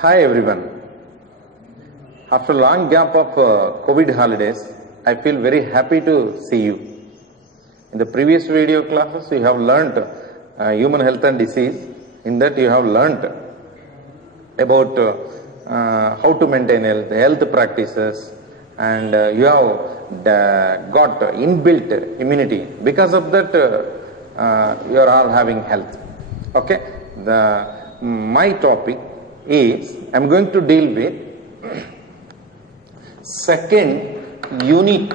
Hi everyone. After a long gap of COVID holidays, I feel very happy to see you. In the previous video classes, you have learnt human health and disease. In that, you have learnt about how to maintain health practices, and you have got inbuilt immunity. Because of that, you are all having health. Okay. My topic is I'm going to deal with second unit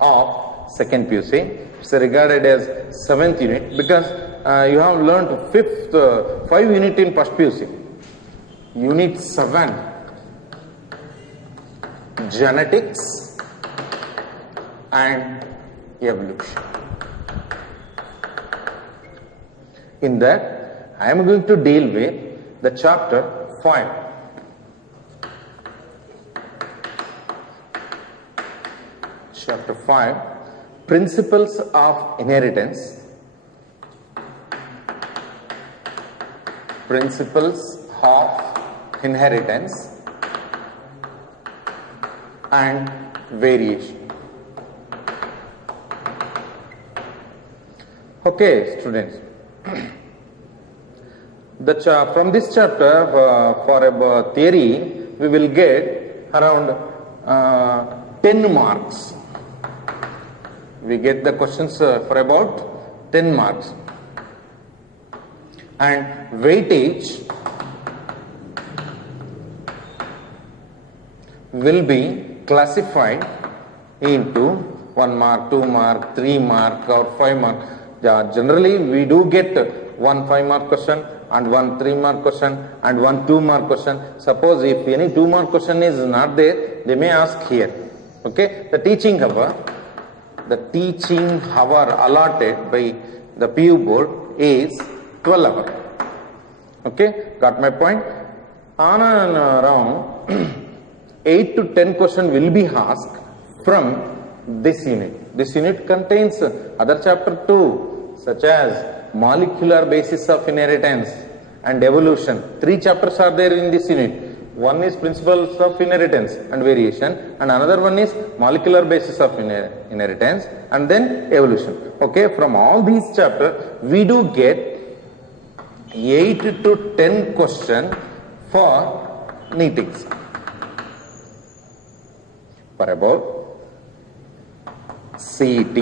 of second PUC. It's regarded as 7th unit because you have learned 5 unit in first PUC. Unit 7, genetics and evolution. In that, I am going to deal with the chapter 5. Chapter 5, Principles of Inheritance. Principles of Inheritance and Variation. Okay, students. From this chapter, for a theory, we will get around 10 marks. We get the questions for about 10 marks. And weightage will be classified into 1 mark, 2 mark, 3 mark or 5 mark. Generally, we do get 1 5-mark question and 1 3-mark question and 1 2-mark question. Suppose if any 2-mark question is not there, they may ask here. Okay, the teaching hour allotted by the PU board is 12 hours. Okay, got my point? On and around 8 to 10 questions will be asked from this unit. This unit contains other chapter too, such as molecular basis of inheritance and evolution. 3 chapters are there in this unit. One is principles of inheritance and variation, and another one is molecular basis of inheritance and then evolution. Okay, from all these chapters, we do get 8 to 10 questions for NEET exam. For about CET,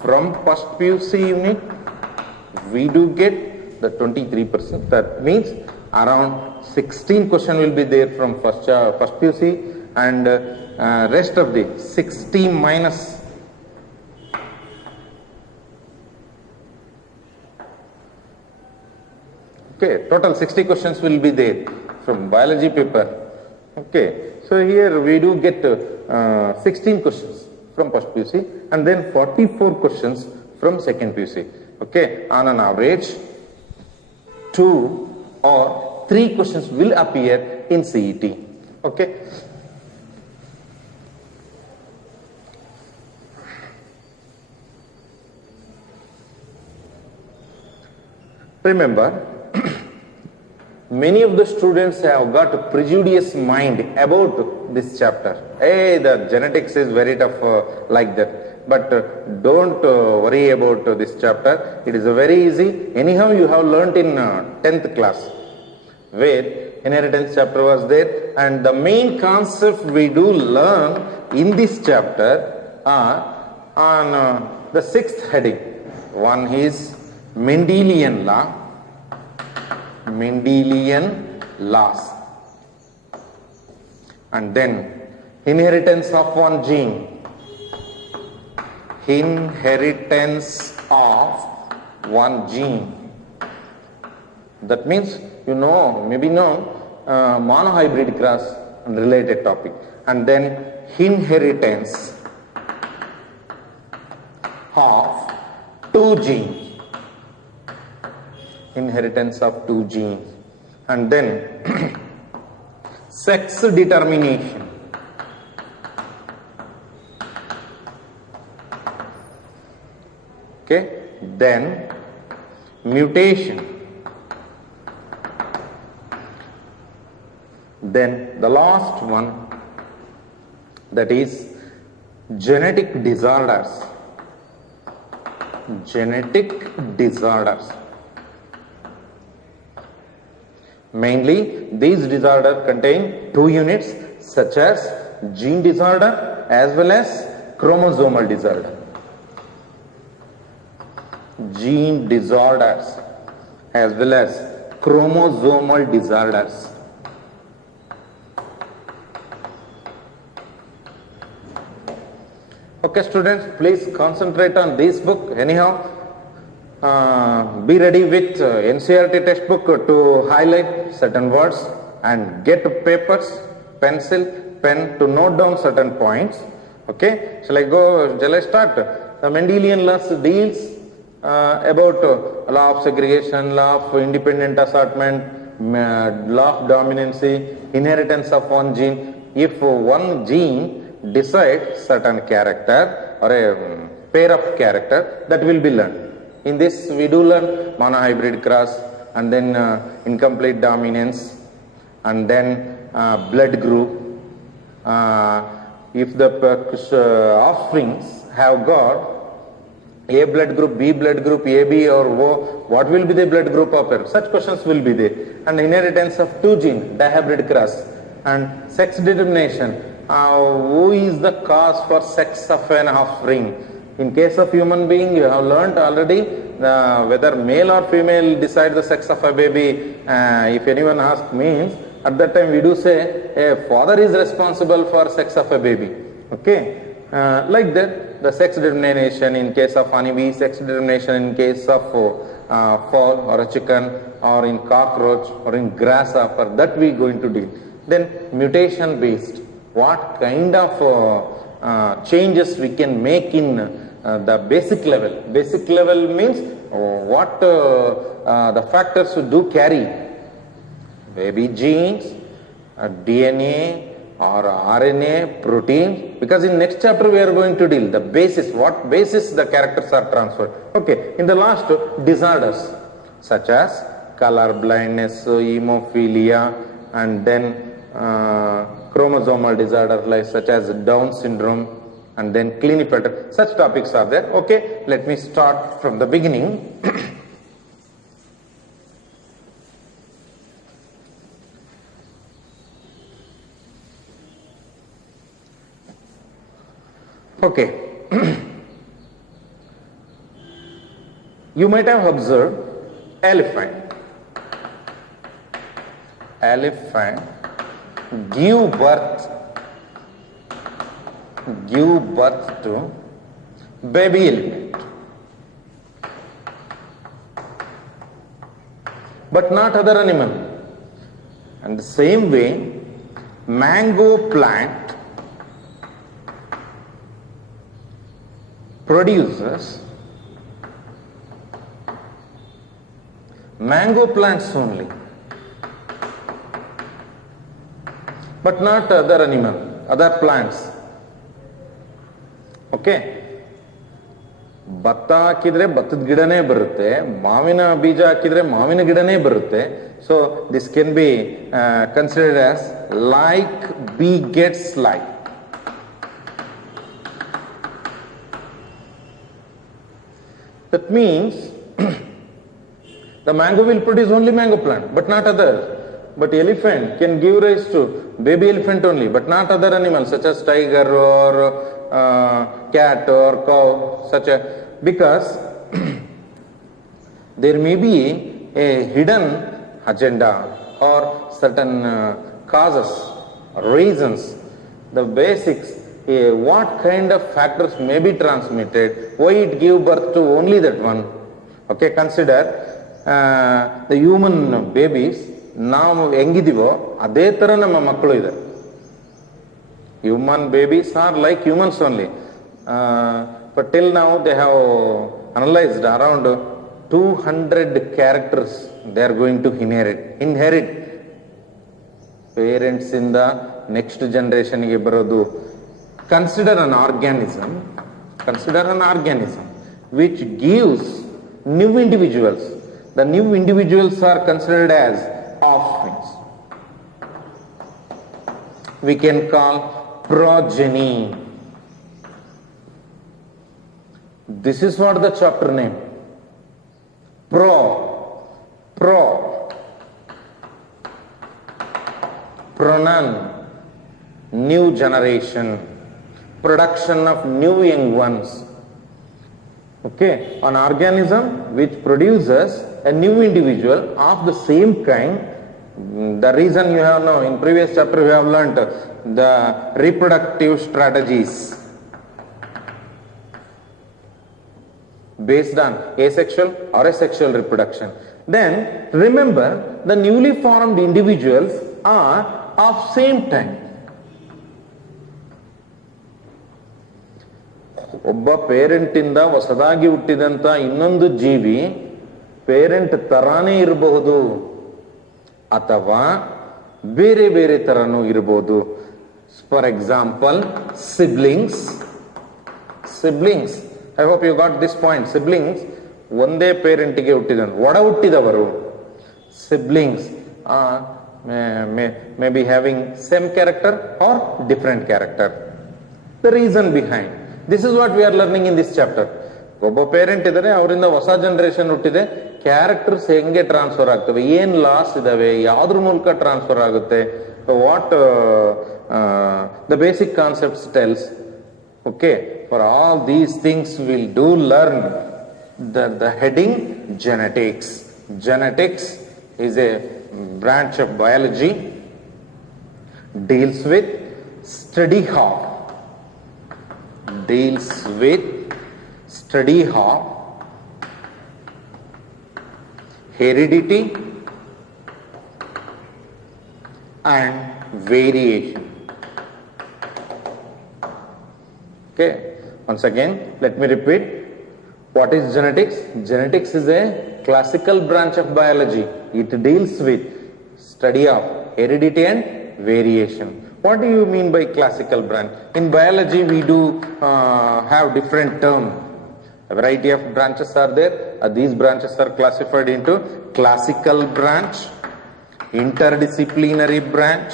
from first PUC unit, we do get the 23%. That means around 16 questions will be there from first PUC, and rest of the 60 minus total 60 questions will be there from biology paper. Okay, so here we do get 16 questions from first PUC and then 44 questions from second PUC. Okay, on an average 2 or 3 questions will appear in CET. Okay. Remember, many of the students have got a prejudiced mind about this chapter. Hey, the genetics is very tough like that. But don't worry about this chapter. It is very easy. Anyhow, you have learnt in 10th class, where inheritance chapter was there, and the main concept we do learn in this chapter are on the 6th heading. One is Mendelian laws, and then inheritance of one gene. Inheritance of one gene. That means monohybrid cross and related topic, and then inheritance of 2 genes. Inheritance of 2 genes, and then sex determination. Okay, then mutation, Then the last one, that is genetic disorders. Genetic disorders. Mainly these disorders contain two units such as gene disorder as well as chromosomal disorder. Gene disorders as well as chromosomal disorders. Okay students, please concentrate on this book. Anyhow, be ready with NCERT textbook to highlight certain words and get papers, pencil, pen to note down certain points. Okay, shall I start? The Mendelian laws deals about law of segregation, law of independent assortment, law of dominancy, inheritance of one gene. If one gene decides certain character or a pair of character, that will be learned. In this we do learn monohybrid cross and then incomplete dominance and then blood group. If the offsprings have got A blood group, B blood group, AB or O, what will be the blood group of it? Such questions will be there. And inheritance of two genes, dihybrid cross, and sex determination. Who is the cause for sex of an offspring? In case of human being, you have learnt already whether male or female decide the sex of a baby. If anyone asks means, at that time we do say a father is responsible for sex of a baby. Okay, like that, the sex determination in case of honeybee, sex determination in case of fowl or a chicken or in cockroach or in grasshopper, that we going to deal. Then mutation based, what kind of changes we can make in the basic level. Basic level means what the factors do carry. Maybe genes, DNA or RNA, proteins, because in next chapter we are going to deal the basis, what basis the characters are transferred. Okay, in the last, disorders such as color blindness, hemophilia, and then chromosomal disorder like such as Down syndrome, and then Klinefelter. Such topics are there. Okay, let me start from the beginning. Okay. You might have observed elephant give birth to baby elephant, but not other animal. And the same way, mango plant produces mango plants only, but not other animal, other plants. Okay, ಭತ್ತ ಹಾಕಿದ್ರೆ ಭತ್ತದ ಗಿಡನೇ ಬರುತ್ತೆ, ಮಾವಿನ ಬೀಜ ಹಾಕಿದ್ರೆ ಮಾವಿನ ಗಿಡನೇ ಬರುತ್ತೆ. So this can be considered as like begets like. That means the mango will produce only mango plant, but not others. But elephant can give rise to baby elephant only, but not other animals such as tiger or cat or cow, such a, because there may be a hidden agenda or certain causes, reasons, the basics, what kind of factors may be transmitted, why it give birth to only that one. Okay, consider the human babies, ನಾವು ಹೆಂಗಿದೀವೋ ಅದೇ ತರ ನಮ್ಮ ಮಕ್ಕಳು ಇದೆ. Human babies are like humans only. But till now they have analyzed around 200 characters they are going to inherit. Parents in the next generation ಗೆ ಬರೋದು. Consider an organism which gives new individuals. The new individuals are considered as offsprings. we can call progeny. This is what the chapter name. Pronon, new generation, production of new young ones. Okay, an organism which produces a new individual of the same kind. The reason you have now, in previous chapter we have learnt the reproductive strategies based on asexual or asexual reproduction. Then remember, the newly formed individuals are of same time. ಒಬ್ಬ parent ಇಂದ ಹೊಸದಾಗಿ ಹುಟ್ಟಿದಂತ ಇನ್ನೊಂದು ಜೀವಿ parent ತರಾನೇ ಇರಬಹುದು ಅಥವಾ ಬೇರೆ ಬೇರೆ ತರನೂ ಇರಬಹುದು. For example siblings. I hope you got this point. Siblings ಒಂದೇ ಪೇರೆಂಟ್ಗೆ ಒಡ ಹುಟ್ಟಿದವರು. Siblings may be having same character or different character. The reason behind. This is what we are learning in this chapter. ಒಬ್ಬ parent ಇದ್ದಾರೆ, ಅವರಿಂದ ಹೊಸ generation ಹುಟ್ಟಿದೆ, characters ಹೆಂಗೆ ಟ್ರಾನ್ಸ್ಫರ್ ಆಗ್ತವೆ, ಏನ್ ಲಾಸ್ ಇದಾವೆ, ಯಾವ್ದ್ರ ಮೂಲಕ ಟ್ರಾನ್ಸ್ಫರ್ ಆಗುತ್ತೆ, what the basic concepts tells. Okay, for all these things will do learn the heading genetics. Genetics is a branch of biology, deals with study of heredity and variation. Okay, once again let me repeat. What is genetics? Genetics is a classical branch of biology. It deals with study of heredity and variation. What do you mean by classical branch? In biology we do have different terms. A variety of branches are there. These branches are classified into classical branch, interdisciplinary branch,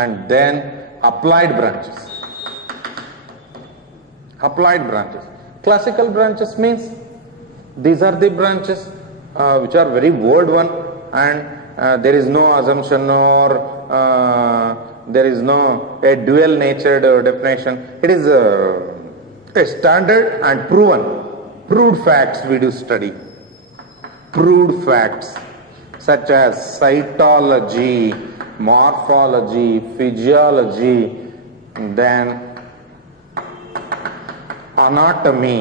and then applied branches. Applied branches. Classical branches means these are the branches which are very word one, and there is no assumption or there is no a dual natured definition. It is a standard and proved facts we do study. Proved facts such as cytology, morphology, physiology, then anatomy,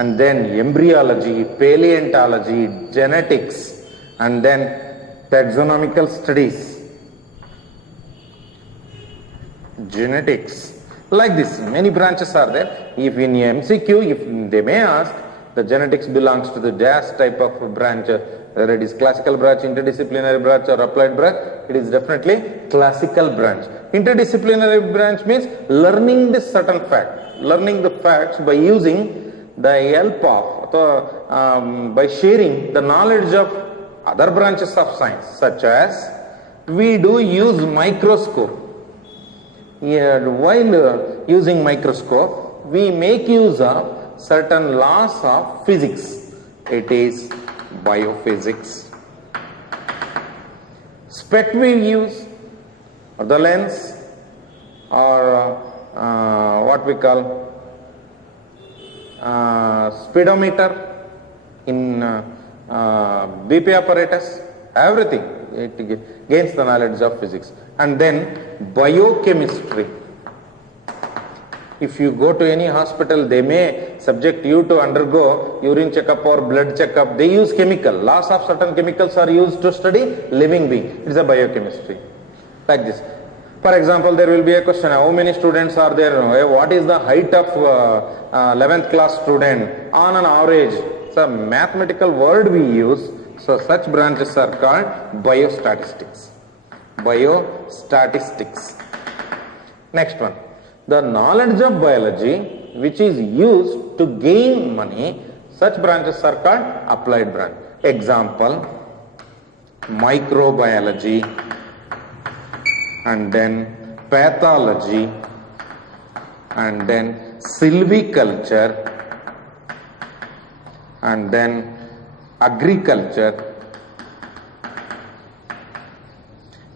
and then embryology, paleontology, genetics, and then taxonomical studies. Genetics. Like this, many branches are there. If in MCQ, if they may ask, the genetics belongs to the dash type of branch, whether it is classical branch, interdisciplinary branch, or applied branch, it is definitely classical branch. Interdisciplinary branch means learning this certain fact, learning the facts by using the help of, by sharing the knowledge of other branches of science, such as we do use microscope. While using microscope, we make use of certain laws of physics. It is biophysics. Spec we use, or the lens, or what we call speedometer in BP apparatus, everything. It gains the knowledge of physics. And then biochemistry. If you go to any hospital, they may subject you to undergo urine checkup or blood checkup. They use chemical. Laws of certain chemicals are used to study living being. It is a biochemistry. Like this. For example, there will be a question, how many students are there? What is the height of 11th class student on an average? It's a mathematical word we use. So such branches are called biostatistics. Biostatistics. Next one. The knowledge of biology which is used to gain money Such branches are called applied branch. Example, microbiology, and then pathology, and then silviculture, and then agriculture.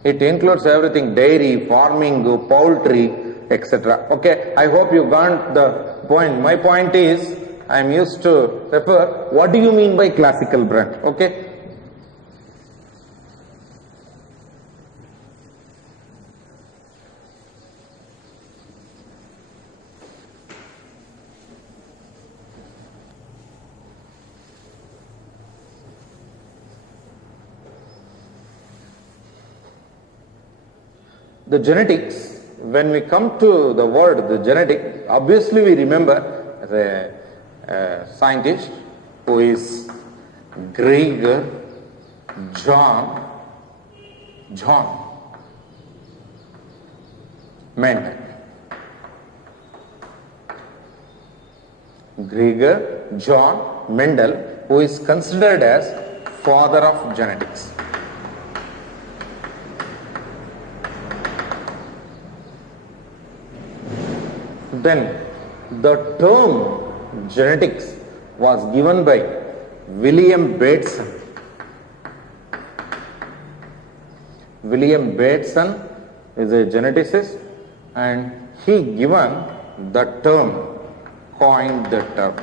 It includes everything: dairy, farming, poultry, etc. Okay, I hope you got the point. My point is, I am used to refer, what do you mean by classical branch? Okay. The genetics, when we come to the word the genetic, obviously we remember as a scientist who is Gregor John Mendel. Gregor John Mendel, who is considered as father of genetics. Then the term genetics was given by William Bateson. William Bateson is a geneticist, and he given the term, coined the term.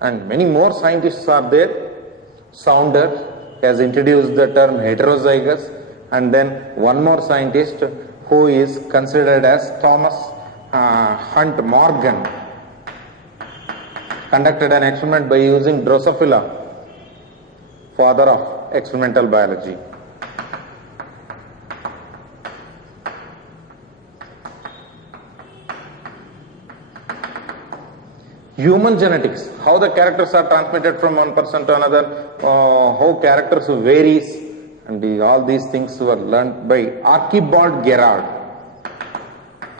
And many more scientists are there. Saunders has introduced the term heterozygous, and then one more scientist who is considered as Thomas Hunt Morgan conducted an experiment by using Drosophila, father of experimental biology. Human genetics, how the characters are transmitted from one person to another, how characters varies, and all these things were learned by Archibald Gerard.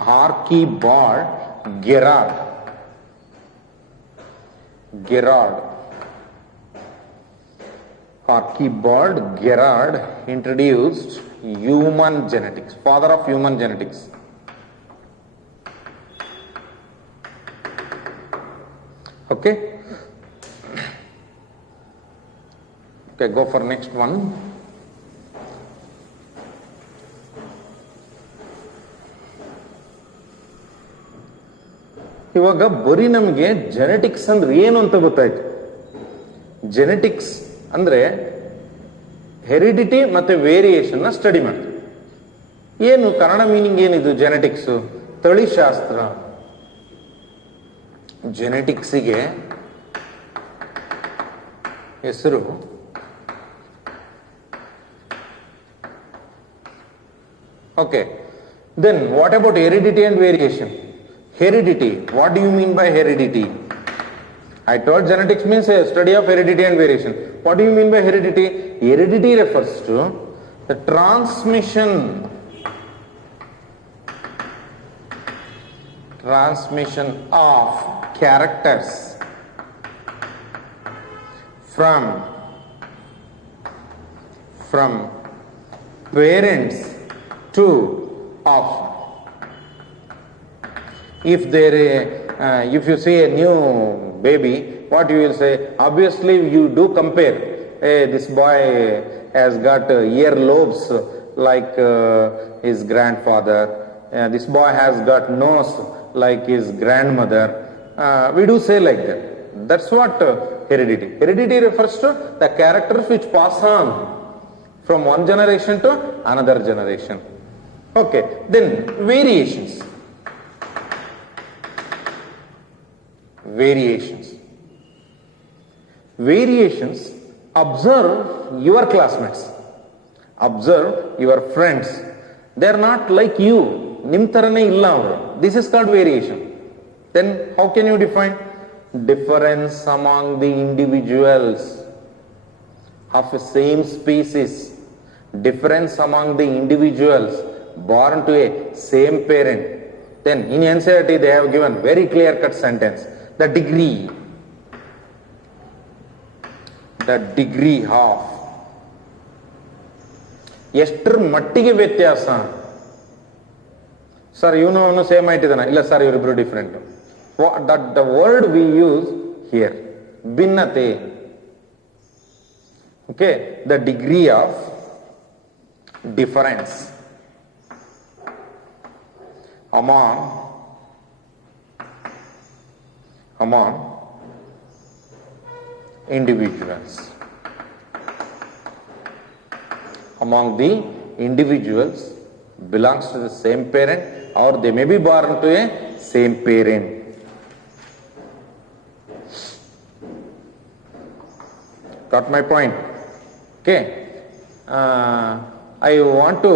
Archibald Gerard introduced human genetics, father of human genetics. Okay. Okay, go for next one. ಇವಾಗ ಬರೀ ನಮಗೆ genetics ಅಂದ್ರೆ ಏನು ಅಂತ ಗೊತ್ತಾಯ್ತು. Genetics ಅಂದ್ರೆ heredity ಮತ್ತೆ variation ನ ಸ್ಟಡಿ ಮಾಡ್ತೀವಿ. ಏನು ಕನ್ನಡ ಮೀನಿಂಗ್ ಏನಿದು ಜೆನೆಟಿಕ್ಸ್? ತಳಿಶಾಸ್ತ್ರ. ಜೆನೆಟಿಕ್ಸಿಗೆ ಹೆಸರು okay. Then what about heredity and variation? Heredity, what do you mean by heredity? I told genetics means a study of heredity and variation. What do you mean by heredity? Heredity refers to the transmission of characters from parents to offspring. If you see a new baby, what you will say? Obviously you do compare. Hey, this boy has got ear lobes like his grandfather. This boy has got nose like his grandmother. We do say like that. That's what heredity. Heredity refers to the characters which pass on from one generation to another generation. Okay, then variations. Variations, observe your classmates, observe your friends. They are not like you. Nim tarane illa avaru. This is called variation. Then how can you define? Difference among the individuals of the same species. Difference among the individuals born to a same parent. Then in NCERT they have given very clear cut sentence. The degree of ಎಷ್ಟರ ಮಟ್ಟಿಗೆ ವ್ಯತ್ಯಾಸ sir ಇವನು ಅವನು same ಆಯ್ತಿದ್ದಾನ ಇಲ್ಲ sir ಇವರಿಬ್ರು different that the word we use here ಭಿನ್ನತೆ okay the degree of difference among individuals. Among the individuals belongs to the same parent or they may be born to a same parent. Got my point? Okay. I want to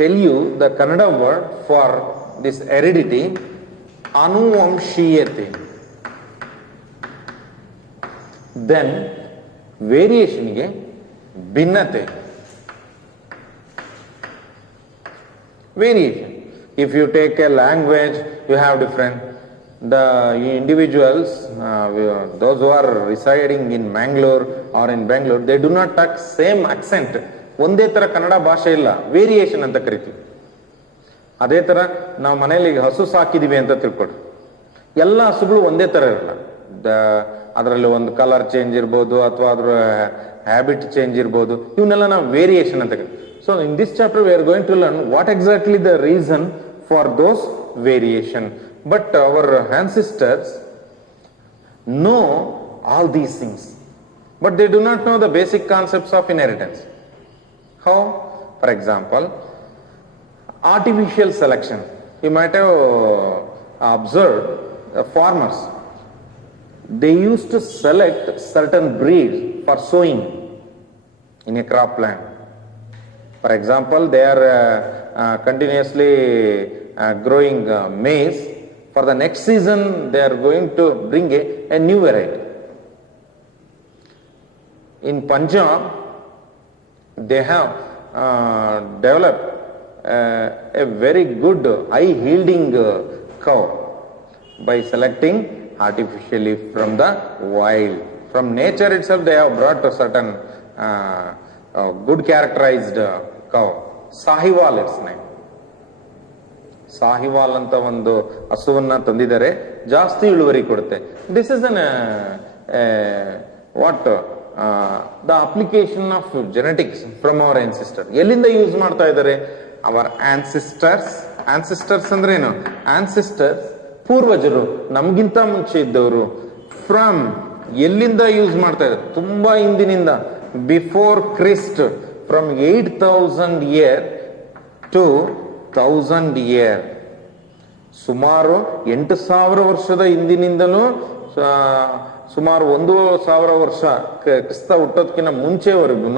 tell you the Kannada word for this heredity, anuvanshiyate. Then variation ge ಭಿನ್ನತೆ. Variation. If you take a language, you have different. The individuals, those who are residing in Mangalore or in Bangalore, they do not talk same accent. ಒಂದೇ ತರ ಕನ್ನಡ ಭಾಷೆ ಇಲ್ಲ, variation ಅಂತ ಕರಿತೀವಿ. ಅದೇ ತರ ನಾವು ಮನೆಯಲ್ಲಿ ಹಸು ಸಾಕಿದೀವಿ ಅಂತ ತಿಳ್ಕೊಡ್ರಿ, ಎಲ್ಲ ಹಸುಗಳು ಒಂದೇ ತರ ಇರಲ್ಲ. ಅದರಲ್ಲಿ ಒಂದು ಕಲರ್ ಚೇಂಜ್ ಇರ್ಬೋದು ಅಥವಾ ಅದ್ರ ಹ್ಯಾಬಿಟ್ ಚೇಂಜ್ ಇರ್ಬೋದು, ಇವನ್ನೆಲ್ಲ ನಾವು ವೇರಿಯೇಷನ್ ಅಂತ ಕರಿತೀವಿ. So in this chapter we are going to learn what exactly the reason for those variation. But our ancestors know all these things, but they do not know the basic concepts of inheritance. How? For example, artificial selection. You might have observed farmers. They used to select certain breeds for sowing in a cropland. For example, they are continuously growing maize. For the next season, they are going to bring a new variety. In Punjab, they have developed a very good high-yielding cow by selecting artificially from the wild. From nature itself, they have brought a certain good characterized cow. Sahiwal its name. Sahiwal ಅಂತ ಒಂದು ಹಸುವನ್ನ ತಂದಿದ್ದಾರೆ, ಜಾಸ್ತಿ ಇಳುವರಿ ಕೊಡುತ್ತೆ. This is an what the application of genetics from our ancestor. ಎಲ್ಲಿಂದ use ಮಾಡ್ತಾ ಇದ್ದಾರೆ? Hour ancestors ಅಂದ್ರೆ ಏನು? ಆನ್ಸಿಸ್ಟರ್ಸ್ ಪೂರ್ವಜರು, ನಮಗಿಂತ ಮುಂಚೆ ಇದ್ದವರು. ಫ್ರಮ್ ಎಲ್ಲಿಂದ ಯೂಸ್ ಮಾಡ್ತಾ ಇದ್ದಾರೆ? ತುಂಬಾ ಹಿಂದಿನಿಂದ, before Christ, from 8000 year to 1000 year. ಸುಮಾರು 8000 ವರ್ಷದ ಹಿಂದಿನಿಂದಲೂ ಸುಮಾರು 1000 ವರ್ಷ ಕ್ರಿಸ್ತ ಹುಟ್ಟೋದಕ್ಕಿಂತ ಮುಂಚೆವರೆಗೂ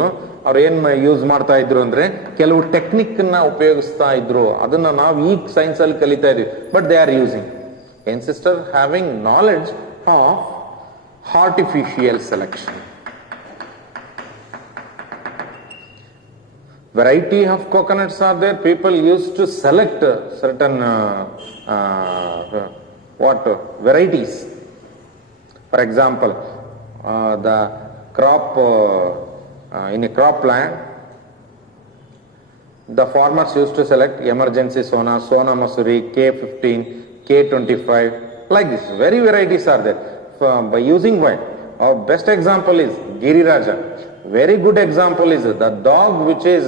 ಅವ್ರು ಏನ್ ಯೂಸ್ ಮಾಡ್ತಾ ಇದ್ರು ಅಂದ್ರೆ ಕೆಲವು ಟೆಕ್ನಿಕ್ ನ ಉಪಯೋಗಿಸ್ತಾ ಇದ್ರು. ಅದನ್ನ ನಾವು ಈ ಸೈನ್ಸ್ ಅಲ್ಲಿ ಕಲಿತಾ ಇದೀವಿ. But they are using ancestor having knowledge of artificial selection. Variety of coconuts are there. People used to select certain varieties. For example, the crop in a crop land, the farmers used to select emergency Sona Masuri, K15, K25, like this. Very varieties are there. By using what? Our best example is Giriraja. Very good example is the dog which is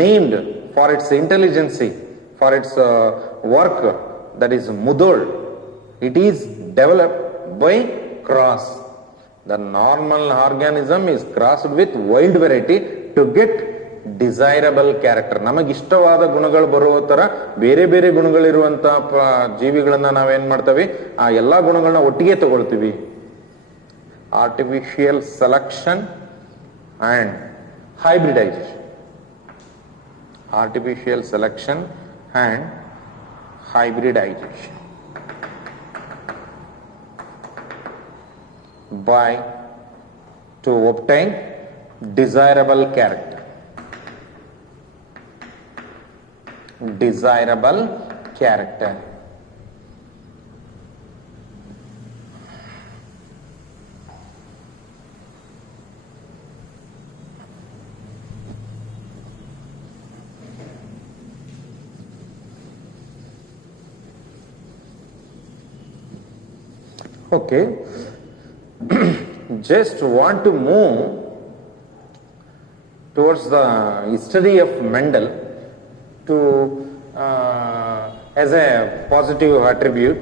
named for its intelligence, for its work, that is Mudol. It is developed by cross. The normal organism is crossed with wild variety to get desirable character. ನಮಗಿಷ್ಟವಾದ ಗುಣಗಳು ಬರುವ ತರ ಬೇರೆ ಬೇರೆ ಗುಣಗಳಿರುವಂತ ಜೀವಿಗಳನ್ನ ನಾವೇನ್ ಮಾಡ್ತೀವಿ, ಆ ಎಲ್ಲಾ ಗುಣಗಳನ್ನ ಒಟ್ಟಿಗೆ ತಗೊಳ್ತೀವಿ. Artificial selection and hybridization. Artificial selection and hybridization by to obtain desirable character. desirable character. Okay, just want to move towards the study of Mendel to as a positive attribute,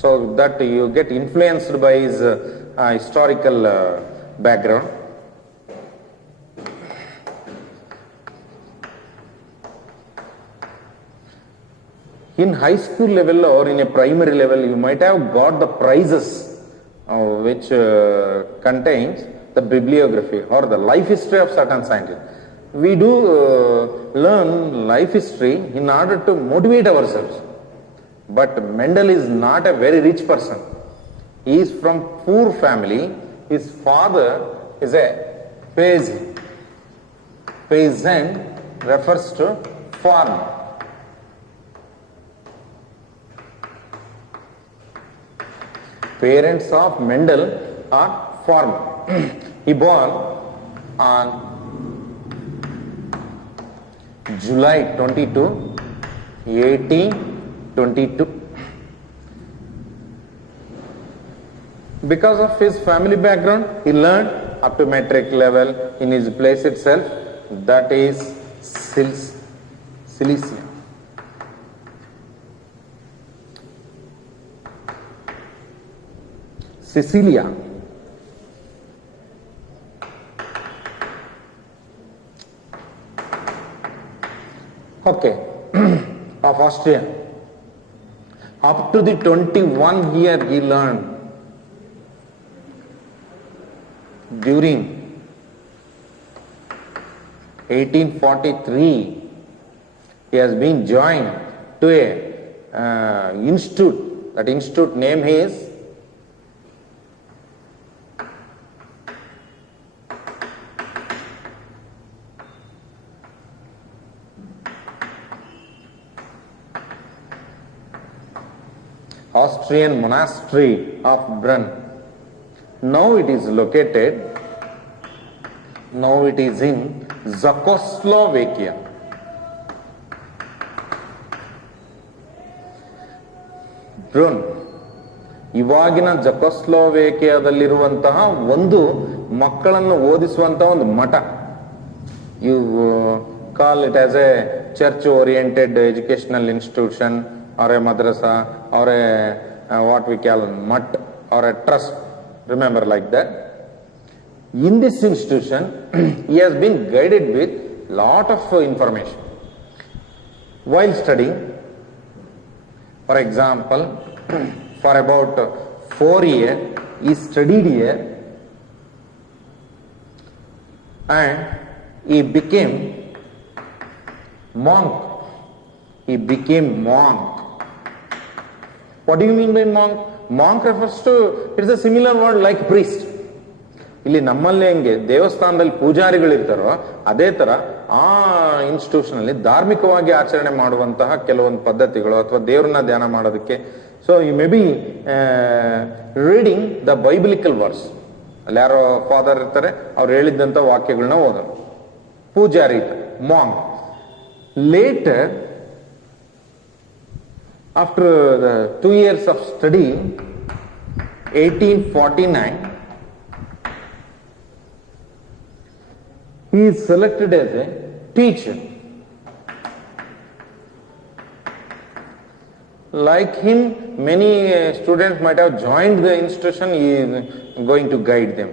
so that you get influenced by his historical background. In high school level or in a primary level, you might have got the prizes which contains the bibliography or the life history of certain scientists. We do learn life history in order to motivate ourselves. But Mendel is not a very rich person. He is from poor family. His father is a peasant. Peasant refers to farmer. Parents of Mendel are farmer. He born on July 22, 1822. Because of his family background, he learned up to metric level in his place itself, that is Cilicia. Sicilia. Okay, of Austria. Up to the 21 year he learned. During 1843, he has been joined to a institute. That institute name is Austrian Monastery of Brunn. Now it is located, now it is in Czechoslovakia. Brunn ಇವಾಗಿನ ಜಕೊಸ್ಲೋವೇಕಿಯಾದಲ್ಲಿರುವಂತಹ ಒಂದು ಮಕ್ಕಳನ್ನು ಓದಿಸುವಂತಹ ಒಂದು ಮಠ. You call it as a church oriented educational institution or a madrasa or a what we call mutt or a trust, remember, like that. In this institution he has been guided with lot of information while studying. For example, for about 4 years he studied here and he became monk. He became monk. What do you mean by monk? Monk refers to, it's a similar word like priest. ಇಲ್ಲಿ ನಮ್ಮಲ್ಲಿ ಹೆಂಗೆ ದೇವಸ್ಥಾನದಲ್ಲಿ ಪೂಜಾರಿಗಳಿರ್ತಾರೋ ಅದೇ ತರ ಆ institution ಅಲ್ಲಿ ಧಾರ್ಮಿಕವಾಗಿ ಆಚರಣೆ ಮಾಡುವಂತಹ ಕೆಲವೊಂದು ಪದ್ಧತಿಗಳು ಅಥವಾ ದೇವ್ರನ್ನ ಧ್ಯಾನ ಮಾಡೋದಕ್ಕೆ. So you may be reading the biblical verse. ಅಲ್ಲಿ ಯಾರೋ ಫಾದರ್ ಇರ್ತಾರೆ, ಅವ್ರು ಹೇಳಿದ್ದಂಥ ವಾಕ್ಯಗಳನ್ನ ಓದೋದು. ಪೂಜಾರಿ monk. Later after the 2 years of study, 1849, he is selected as a teacher. Like him, many students might have joined the institution. He is going to guide them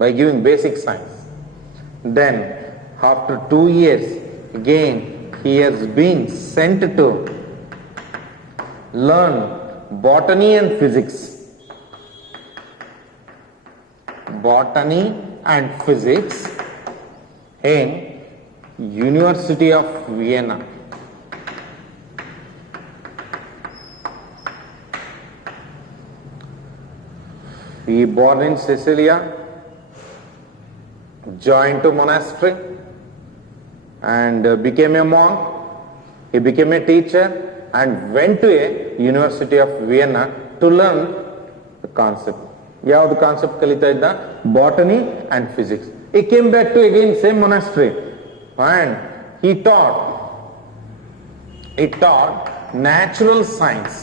by giving basic science. Then, after 2 years, again he has been sent to learn botany and physics. Botany and physics in University of Vienna. He born in Sicilia, joined to monastery and became a monk. He became a teacher and went to a University of Vienna to learn the concept. ಯಾವ್ದು concept ಕಲಿತಾ ಇದ್ದ? Botany and physics. He came back to again same monastery and he taught natural science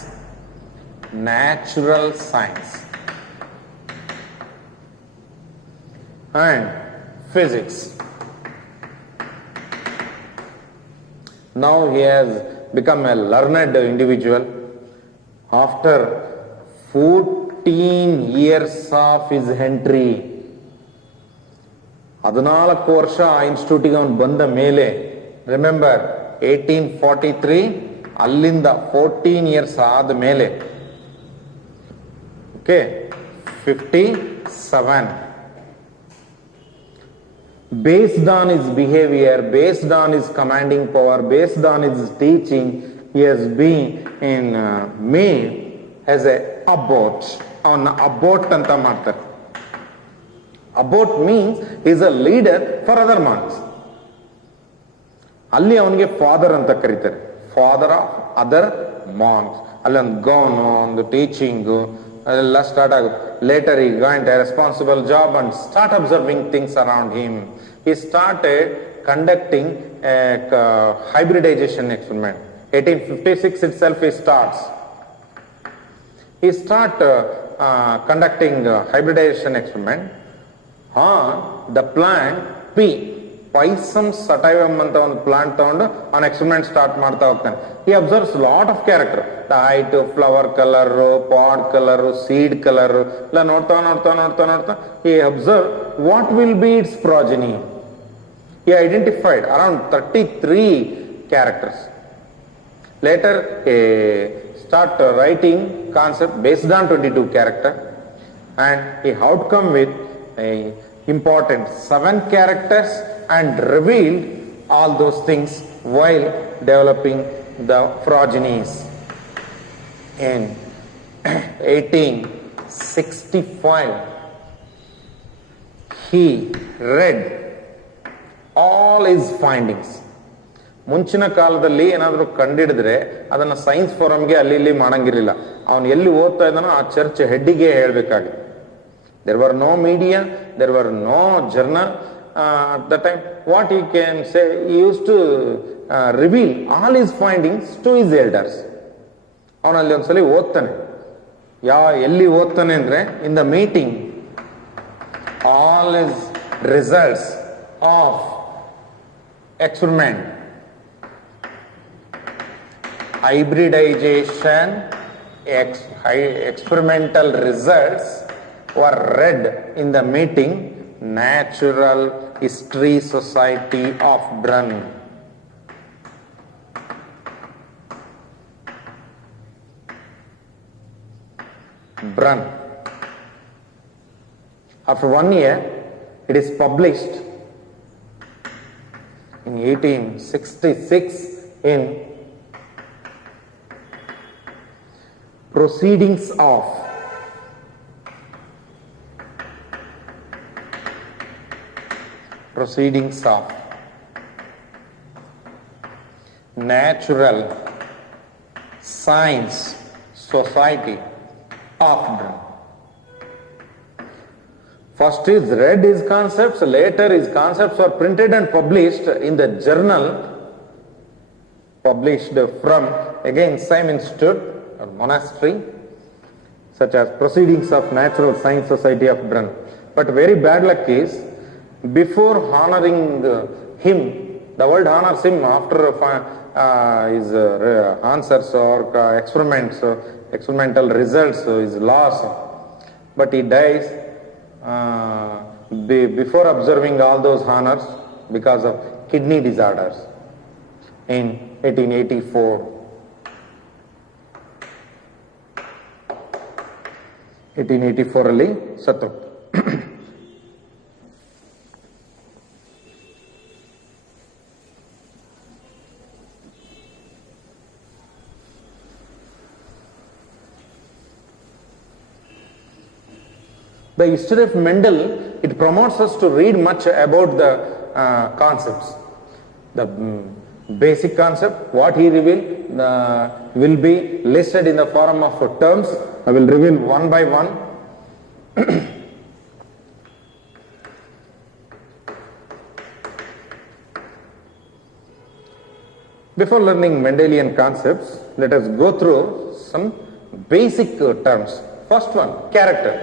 and physics. Now he has become a learned individual after 14 years of his entry. 14 ವರ್ಷ ಆ ಇನ್ಸ್ಟಿಟ್ಯೂಟಿಗೆ ಅವನು ಬಂದ ಮೇಲೆ, remember 1843, ಅಲ್ಲಿಂದ 14 years ಆದ ಮೇಲೆ, okay, 57, based on his behavior, based on his commanding power, based on his teaching, he has been in made as a abbot. ಅವನ್ನ abbot ಅಂತ ಮಾಡ್ತಾರೆ. Abbot means is a leader for other monks. ಅಲ್ಲಿ ಅವನಿಗೆ father ಅಂತ ಕರೀತಾರೆ, father of other monks. ಅಲ್ಲಿ ಒಂದು gown, ಒಂದು ಟೀಚಿಂಗು ಅದೆಲ್ಲ ಸ್ಟಾರ್ಟ್ ಆಗುತ್ತೆ. Later he got a responsible job and start observing things around him. He started conducting a hybridization experiment. 1856 itself he starts conducting hybridization experiment on the plant pea. Pisum sativum ಅಂತ ಒಂದು plant ತಗೊಂಡು ಅವನ experiment start ಮಾಡ್ತಾ ಹೋಗ್ತಾನೆ. He observes lot of character, the height, flower colour, pod colour, seed colour ಎಲ್ಲ ನೋಡ್ತಾ he observed what will be its progeny. He identified around 33 characters. Later he start writing concept based on 22 character and he outcome with a important 7 characters and revealed all those things while developing the progenies. In 1865 he read all his findings. ಮುಂಚಿನ ಕಾಲದಲ್ಲಿ ಏನಾದರೂ ಕಂಡಿಡಿದ್ರೆ ಅದನ್ನ science ಫೋರಮ್ಗೆ ಅಲ್ಲಿ ಇಲ್ಲಿ ಮಾಡಂಗಿರಲಿಲ್ಲ. ಅವನು ಎಲ್ಲಿ ಓದ್ತಾ ಇದ್ದಾನೋ ಆ church ಹೆಡ್ಡಿಗೆ ಹೇಳ್ಬೇಕಾಗಿತ್ತು. There were no media, there were no journal at that time. What he can say, he used to reveal all his findings to his elders. ಅವನಲ್ಲಿ ಒಂದ್ಸಲಿ ಓದ್ತಾನೆ. ಎಲ್ಲಿ ಓದ್ತಾನೆ ಅಂದ್ರೆ, in the meeting all his results of experiment, hybridization, experimental results were read in the meeting Natural History Society of Brunn. After 1 year it is published in 1866 in Proceedings of Natural Science Society of Brunn. First is read his concepts, later his concepts were printed and published in the journal, published from again same institute or monastery, such as Proceedings of Natural Science Society of Brunn. But very bad luck is, before honoring him, the world honors him after his answers or experiments, experimental results, his loss. But he dies before observing all those honors because of kidney disorders in 1884. 1884 ಅಲ್ಲಿ ಸತ್ತು. The history of Mendel, it promotes us to read much about the concepts. The basic concept. What he revealed will be listed in the form of terms. I will reveal one by one. Before learning Mendelian concepts, let us go through some basic terms. First one, character.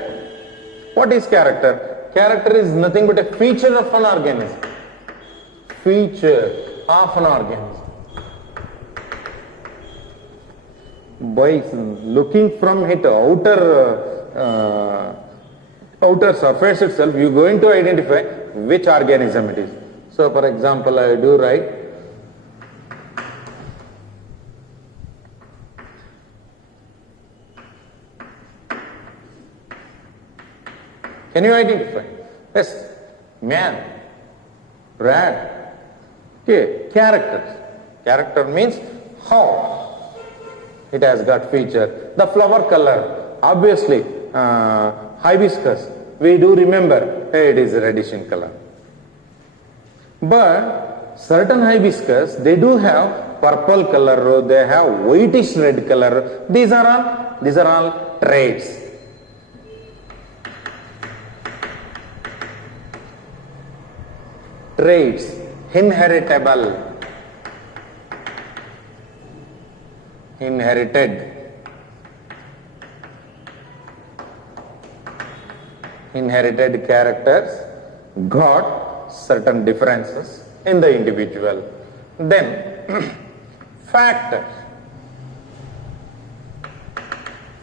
What is character? Character is nothing but a feature of an organism. Feature of an organism. By looking from it outer surface itself, you are going to identify which organism it is. So, for example, I do write can you identify? Yes, man, rat. Okay, characters. Character means how it has got feature. The flower color, obviously, hibiscus, we do remember, hey, it is reddish in color. But certain hibiscus, they do have purple color, they have whitish red color. These are all traits. Traits, inheritable, inherited, inherited characters got certain differences in the individual. Then factors.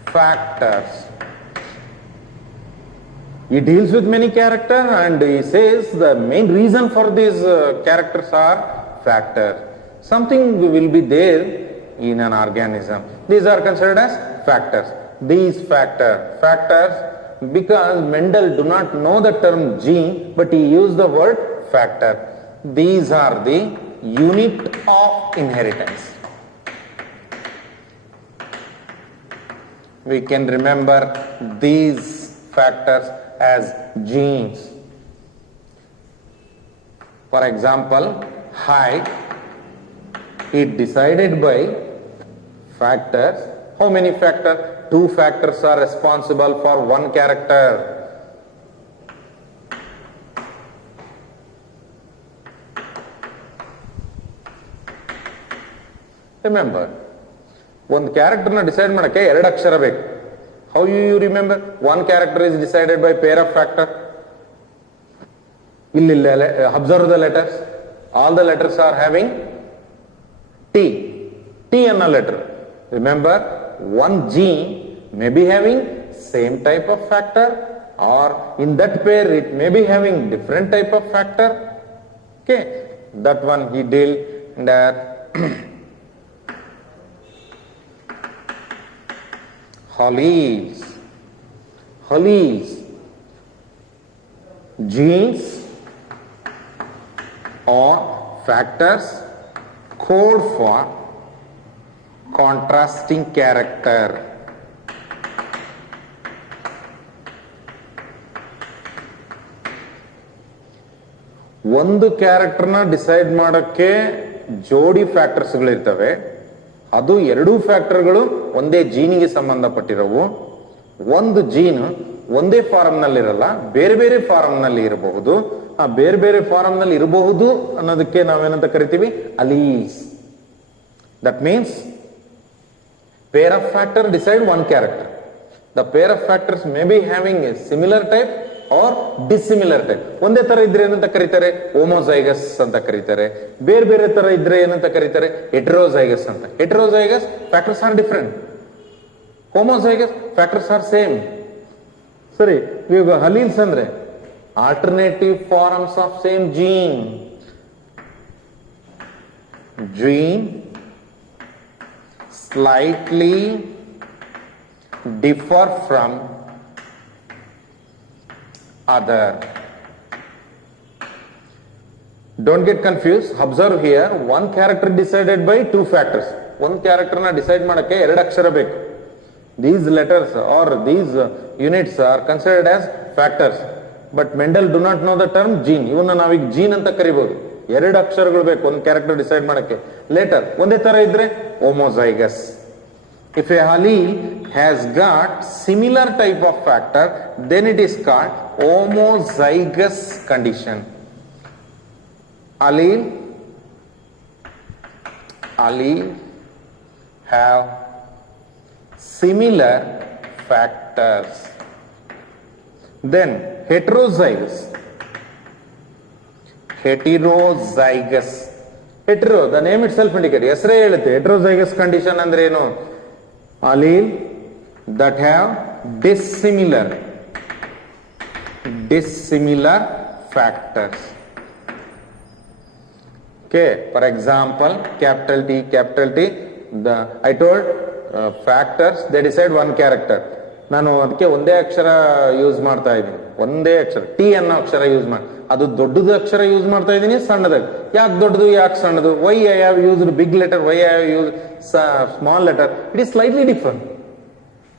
Factors. He deals with many characters and he says the main reason for these characters are factors. Something will be there in an organism. These are considered as factors. These factors, because Mendel do not know the term gene, but he used the word factor. These are the unit of inheritance. We can remember these factors as genes. For example, height, it decided by factors. How many factors? 2 factors are responsible for one character. Remember, one character na decide ಮಾಡಕ್ಕೆ 2 ಅಕ್ಷರ ಬೇಕು. How you remember? One character is decided by pair of factor. Observe the letters. All the letters are having T. T anna letter. Remember, one gene may be having same type of factor, or in that pair it may be having different type of factor. Okay, that one he dealt that. Alleles, genes or factors code for contrasting character. ಒಂದು ಕ್ಯಾರೆಕ್ಟರ್ನ decide ಮಾಡೋಕ್ಕೆ ಜೋಡಿ ಫ್ಯಾಕ್ಟರ್ಸ್ಗಳಿರ್ತವೆ. ಅದು 2 ಫ್ಯಾಕ್ಟರ್ಗಳು ಒಂದೇ ಜೀನಿಗೆ ಸಂಬಂಧಪಟ್ಟಿರೋವು. ಒಂದು gene ಒಂದೇ form ನಲ್ಲಿ ಇರಲ್ಲ, ಬೇರೆ ಬೇರೆ ಫಾರಂ ನಲ್ಲಿ ಇರಬಹುದು. ಆ ಬೇರೆ ಬೇರೆ ಫಾರಂ ನಲ್ಲಿ ಇರಬಹುದು ಅನ್ನೋದಕ್ಕೆ ನಾವೇನಂತ ಕರಿತೀವಿ? Alice. That means pair of factor decide one character. The pair of factors may be having a similar type or dissimilar type. ಒಂದೇ ತರ ಇದ್ರೆ ಏನಂತ ಕರೀತಾರೆ? ಹೋಮೋಜೈಗಸ್ ಅಂತ ಕರೀತಾರೆ. ಬೇರೆ ಬೇರೆ ತರ ಇದ್ರೆ ಏನಂತ ಕರೀತಾರೆ? ಹೆಟರೋಜೈಗಸ್ ಅಂತ. Heterozygous factors are different. Homozygous factors are same. ಸರಿ, ಇವಾಗ ಅಲೀಲ್ಸ್ ಅಂದ್ರೆ alternative forms of same gene. Gene slightly differ from other. Don't get confused. Observe here, one character decided by 2 factors. One character na decide ಮಾಡಕ್ಕೆ 2 ಅಕ್ಷರ ಬೇಕು. These letters or these units are considered as factors. But Mendel do not know the term gene. ಇವನ್ನ ನಾವೀಗ gene ಅಂತ ಕರಿಬಹುದು. ಎರಡು ಅಕ್ಷರಗಳು ಬೇಕು ಒಂದು ಕ್ಯಾರೆಕ್ಟರ್ ಡಿಸೈಡ್ ಮಾಡಕ್ಕೆ. ಲೆಟರ್ ಒಂದೇ ತರ ಇದ್ರೆ ಹೋಮೋಜೈಗಸ್. If a allele has got similar type of factor, then it is called homozygous condition. Allele have similar factors. Then heterozygous. Hetero, the name itself indicates. ಹೆಸರೇ ಹೇಳುತ್ತೆ heterozygous condition ಅಂದ್ರೆ ಏನು? Allele that have dissimilar factors. Okay, for example, capital T, I told factors, they decide one character. ನಾನು ಅದಕ್ಕೆ ಒಂದೇ ಅಕ್ಷರ use ಮಾಡ್ತಾ ಇದ್ದೀನಿ, ಒಂದೇ ಅಕ್ಷರ ಟಿ ಅನ್ನೋ ಅಕ್ಷರ ಯೂಸ್ ಮಾಡಿ, ಅದು ದೊಡ್ಡದು ಅಕ್ಷರ ಯೂಸ್ ಮಾಡ್ತಾ ಇದ್ದೀನಿ, ಸಣ್ಣದಾಗಿ. ಯಾಕೆ ದೊಡ್ಡದು, ಯಾಕೆ ಸಣ್ಣದು? Why I have used big letter, why I have use small letter? It is slightly different.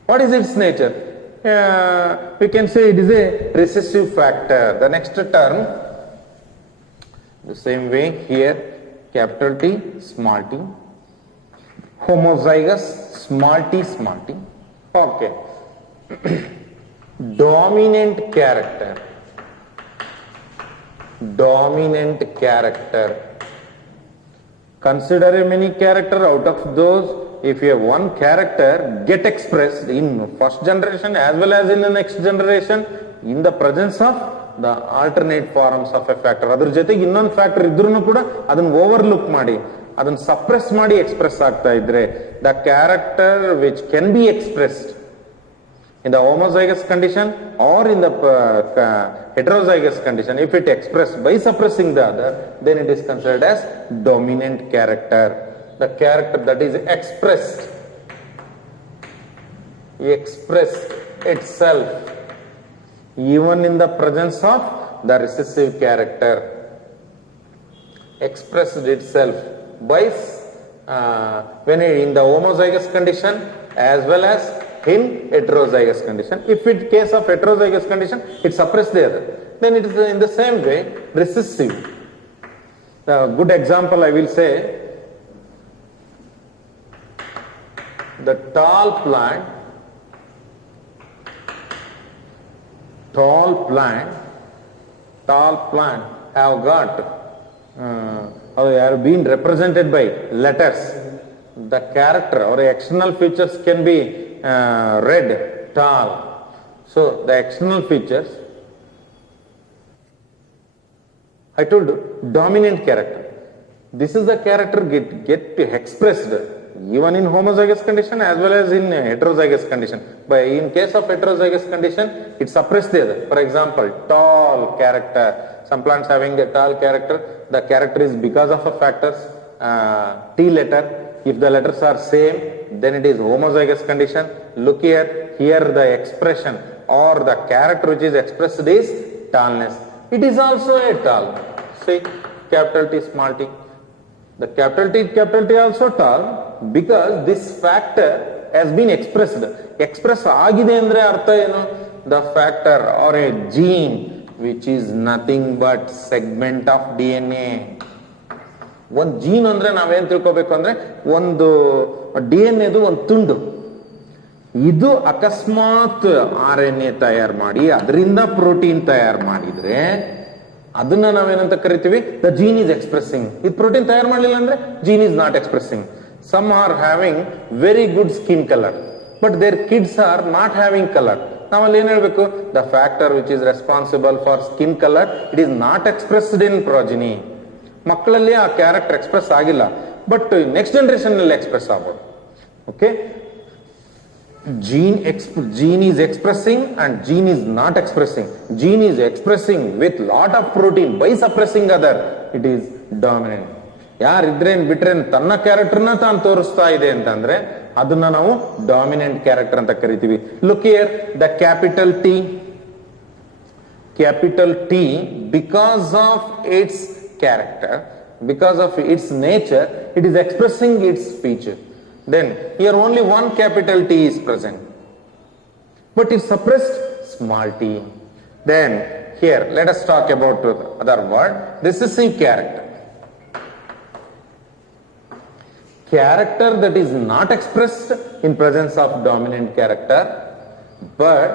What is its nature? We can say it is a recessive factor. The next term, the same way here, capital T, small t, homozygous, small t. Okay. Dominant character. Consider a many character. Out of those, if you have one character get expressed in first generation as well as in the next generation in the presence of the alternate forms of a factor, ಅದ್ರ ಜೊತೆಗೆ ಇನ್ನೊಂದು factor ಇದ್ರೂ ಕೂಡ ಅದನ್ನ overlook ಮಾಡಿ, ಅದನ್ನ suppress ಮಾಡಿ express ಆಗ್ತಾ ಇದ್ರೆ, the character which can be expressed in the homozygous condition or in the heterozygous condition, if it expressed by suppressing the other, then it is considered as dominant character. The character that is expressed itself even in the presence of the recessive character, expressed itself by when in the homozygous condition as well as in heterozygous condition. If in case of heterozygous condition it suppressed the other, then it is in the same way recessive. A good example I will say, the tall plant have got have been represented by letters. The character or external features can be read tall. So the external features, I told you, dominant character. This is the character get expressed even in homozygous condition as well as in heterozygous condition. But in case of heterozygous condition, it suppresses the other. For example, tall character. Some plants having a tall character, the character is because of a factors, T letter. If the letters are same, then it is homozygous condition. Look here the expression or the character which is expressed is tallness. It is also a tall. See, capital T, small t. The capital T also tall because this factor has been expressed. Express agide andre artha eno? The factor or a gene which is nothing but segment of DNA. ಒಂದು gene ಅಂದ್ರೆ ನಾವೇನ್ ತಿಳ್ಕೋಬೇಕು ಅಂದ್ರೆ ಒಂದು DNA ದು ಒಂದು ತುಂಡು. ಇದು ಅಕಸ್ಮಾತ್ RNA ತಯಾರು ಮಾಡಿ ಅದರಿಂದ ಪ್ರೋಟೀನ್ ತಯಾರು ಮಾಡಿದ್ರೆ ಅದನ್ನ ನಾವೇನಂತ ಕರಿತೀವಿ? The gene is expressing. ಇದು ಪ್ರೋಟೀನ್ ತಯಾರು ಮಾಡಲಿಲ್ಲ ಅಂದ್ರೆ gene is not expressing. Some are having very good skin colour but their kids are not having colour. ನಾವಲ್ಲಿ ಏನ್ ಹೇಳ್ಬೇಕು? The factor which is responsible for skin colour it is not expressed in progeny. ಮಕ್ಕಳಲ್ಲಿ ಆ character express ಆಗಿಲ್ಲ, but next generation ನಲ್ಲಿ express ಆಗ್ಬೋದು. Okay, gene is expressing and gene is not expressing. Gene is expressing with lot of protein by suppressing other. It is dominant. ಯಾರಿದ್ರೇನ್ ಬಿಟ್ರೇನ್ ತನ್ನ ಕ್ಯಾರೆಕ್ಟರ್ನ ತಾನು ತೋರಿಸ್ತಾ ಇದೆ ಅಂತಂದ್ರೆ ಅದನ್ನ ನಾವು ಡಾಮಿನೆಂಟ್ ಕ್ಯಾರೆಕ್ಟರ್ ಅಂತ ಕರಿತೀವಿ. Look here, the capital T because of its character, because of its nature, it is expressing its feature. Then here only one capital T is present, but it suppressed small t. Then here let us talk about the other word, recessive character. character that is not expressed in presence of dominant character, but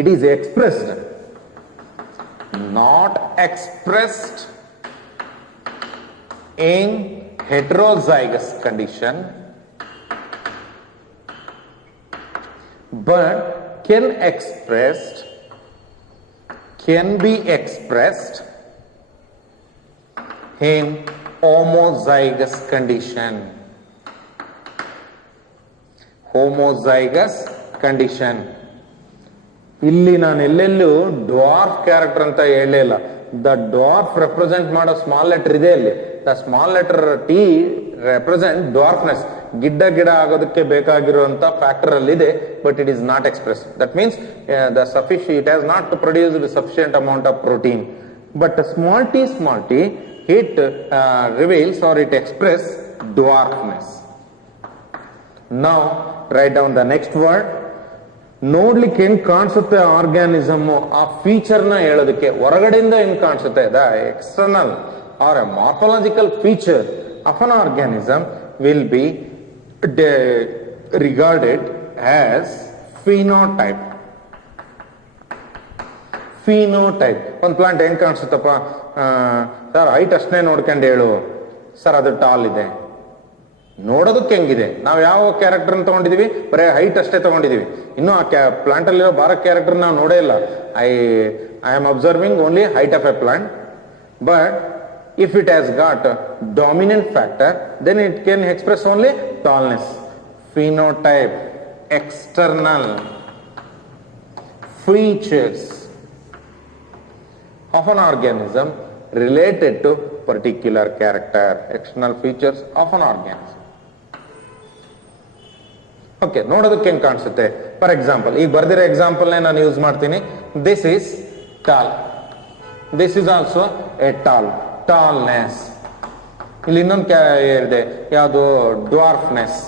it is expressed, not expressed in heterozygous condition, but can be expressed in homozygous condition. Homozygous condition. ಇಲ್ಲಿ ನಾನು ಎಲ್ಲೆಲ್ಲೂ dwarf character ಅಂತ ಹೇಳಲಿಲ್ಲ. The dwarf represent ಮಾಡೋ small letter ಇದೆ ಅಲ್ಲಿ. The small letter T represent dwarfness. ಗಿಡ್ಡ ಆಗೋದಕ್ಕೆ ಬೇಕಾಗಿರುವಂತ ಫ್ಯಾಕ್ಟರ್ ಅಲ್ಲಿ ಇದೆ, but it is not express. That means it has not produced sufficient amount of protein. But small T it reveals or it express dwarfness. Now write down the next word. ನೋಡ್ಲಿಕ್ಕೆ ಹೆಂಗ್ ಕಾಣಿಸುತ್ತೆ organism, ಆ feature ನ ಹೇಳೋದಕ್ಕೆ ಹೊರಗಡೆಯಿಂದ ಹೆಂಗ್ ಕಾಣಿಸುತ್ತೆ, the external or a morphological feature of an organism will be regarded as phenotype. Phenotype. ಒಂದು ಪ್ಲಾಂಟ್ ಹೆಂಗ್ ಕಾಣಿಸುತ್ತಪ್ಪ ಸರ್, ಹೈಟ್ ಅಷ್ಟೇ ನೋಡ್ಕೊಂಡು ಹೇಳು ಸರ್, ಅದು ಟಾಲ್ ಇದೆ. ನೋಡೋದಕ್ಕೆ ಹೆಂಗಿದೆ? ನಾವು ಯಾವ ಕ್ಯಾರೆಕ್ಟರ್ ತಗೊಂಡಿದೀವಿ? ಬರೀ ಹೈಟ್ ಅಷ್ಟೇ ತಗೊಂಡಿದೀವಿ. ಇನ್ನು ಆ ಪ್ಲಾಂಟ್ ಅಲ್ಲಿರೋ ಬಾರೋ ಕ್ಯಾರೆಕ್ಟರ್ ನಾವು ನೋಡೇ ಇಲ್ಲ. I am observing only height of a plant. But if it has got dominant factor, then it can express only tallness. Phenotype, external features of an organism related to particular character. External features of an organism. Okay, ನೋಡೋದಕ್ಕೆ ಹೆಂಗ್ ಕಾಣಿಸುತ್ತೆ? For example, ಈಗ ಬರ್ದಿರೋ example ನಾನು use ಮಾಡ್ತೀನಿ. This is tall, this is also a tall, tallness. ಇಲ್ಲಿ ಇನ್ನೊಂದು ಇದೆ, ಯಾವುದು? ಡ್ವಾರ್ಫ್ನೆಸ್.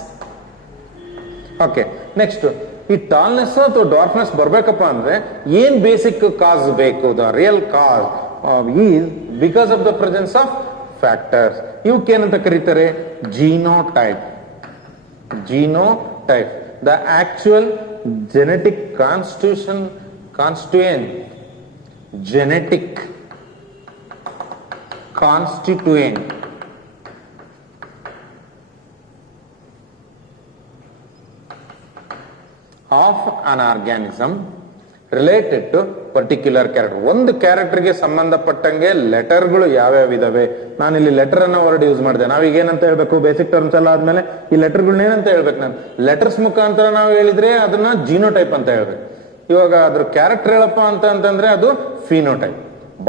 ಓಕೆ, ನೆಕ್ಸ್ಟ್ ಈ ಟಾಲ್ನೆಸ್ ಅಥವಾ ಡ್ವಾರ್ಫ್ನೆಸ್ ಬರ್ಬೇಕಪ್ಪ ಅಂದ್ರೆ ಏನ್ ಬೇಸಿಕ್ ಕಾಸ್ ಬೇಕು? The real cause is because of the presence of factors. ಇವಕ್ಕೇನಂತ ಕರೀತಾರೆ? Genotype. Genotype, the actual genetic genetic constituent of an organism related to particular character. ಒಂದು ಕ್ಯಾರೆಕ್ಟರ್ಗೆ ಸಂಬಂಧಪಟ್ಟಂಗೆ ಲೆಟರ್ಗಳು ಯಾವ್ಯಾವ ಇದಾವೆ. ನಾನಿಲ್ಲಿ ಲೆಟರ್ ಅನ್ನ ವರ್ಡ್ ಯೂಸ್ ಮಾಡಿದೆ. ನಾವೀಗ ಏನಂತ ಹೇಳ್ಬೇಕು? ಬೇಸಿಕ್ ಟರ್ಮ್ಸ್ ಎಲ್ಲ ಆದ್ಮೇಲೆ ಈ ಲೆಟರ್ಗಳನ್ನ ಏನಂತ ಹೇಳ್ಬೇಕು? ನಾನು ಲೆಟರ್ಸ್ ಮುಖಾಂತರ ನಾವು ಹೇಳಿದ್ರೆ ಅದನ್ನ ಜೀನೋಟೈಪ್ ಅಂತ ಹೇಳ್ಬೇಕು. ಇವಾಗ ಅದ್ರ ಕ್ಯಾರೆಕ್ಟರ್ ಹೇಳಪ್ಪ ಅಂತಂದ್ರೆ ಅದು ಫಿನೋಟೈಪ್.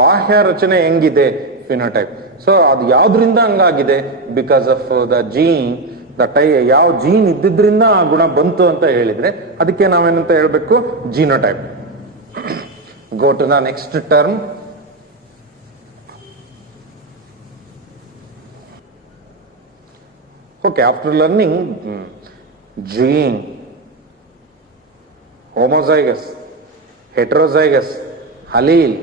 ಬಾಹ್ಯ ರಚನೆ ಹೆಂಗಿದೆ? ಫಿನೋಟೈಪ್. ಸೊ ಅದು ಯಾವ್ದ್ರಿಂದ ಹಂಗಾಗಿದೆ? ಬಿಕಾಸ್ ಆಫ್ ದ ಜೀನ್, ಯಾವ ಜೀನ್ ಇದ್ದಿದ್ರಿಂದ ಆ ಗುಣ ಬಂತು ಅಂತ ಹೇಳಿದ್ರೆ ಅದಕ್ಕೆ ನಾವೇನಂತ ಹೇಳ್ಬೇಕು? Genotype. Go to the next term. Okay, after learning gene, homozygous, heterozygous, allele,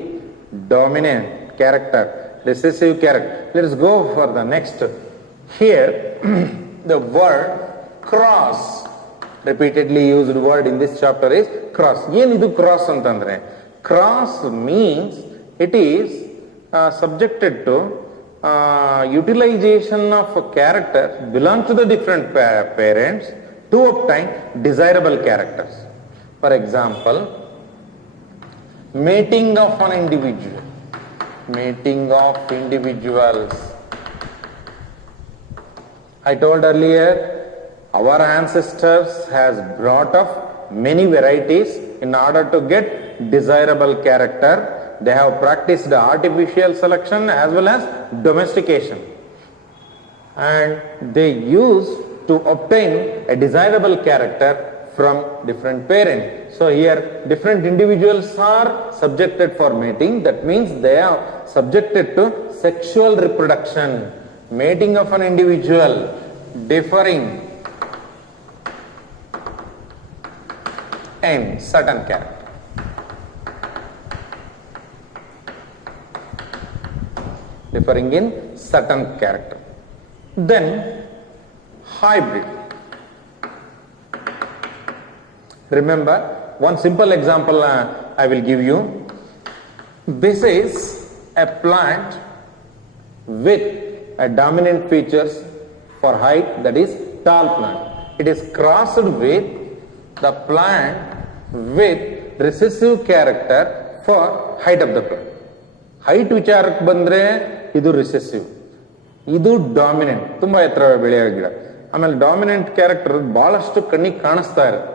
dominant character, recessive character. Let's go for the next. Here the word cross, repeatedly used word in this chapter is cross. Yenidu cross antandre? Cross means it is subjected to utilization of a character belong to the different parents to obtain desirable characters. For example, mating of an individual, mating of individuals. I told earlier, our ancestors has brought up many varieties in order to get desirable character. They have practiced artificial selection as well as domestication, and they use to obtain a desirable character from different parents. So here different individuals are subjected for mating. That means they are subjected to sexual reproduction. Mating of an individual differing in certain character. Differing in certain character. Then hybrid. Remember, one simple example I will give you. This is a plant with a dominant features for height, that is tall plant. It is crossed with the plant with recessive character for height of the plant. Height ವಿಚಾರಕ್ಕೆ ಬಂದ್ರೆ ಇದು recessive, ಇದು dominant, ತುಂಬಾ ಎತ್ತರ ಬೆಳೆಯೋ ಗಿಡ. ಆಮೇಲೆ dominant character ಬಹಳಷ್ಟು ಕಣ್ಣಿಗೆ ಕಾಣಿಸ್ತಾ ಇರುತ್ತೆ.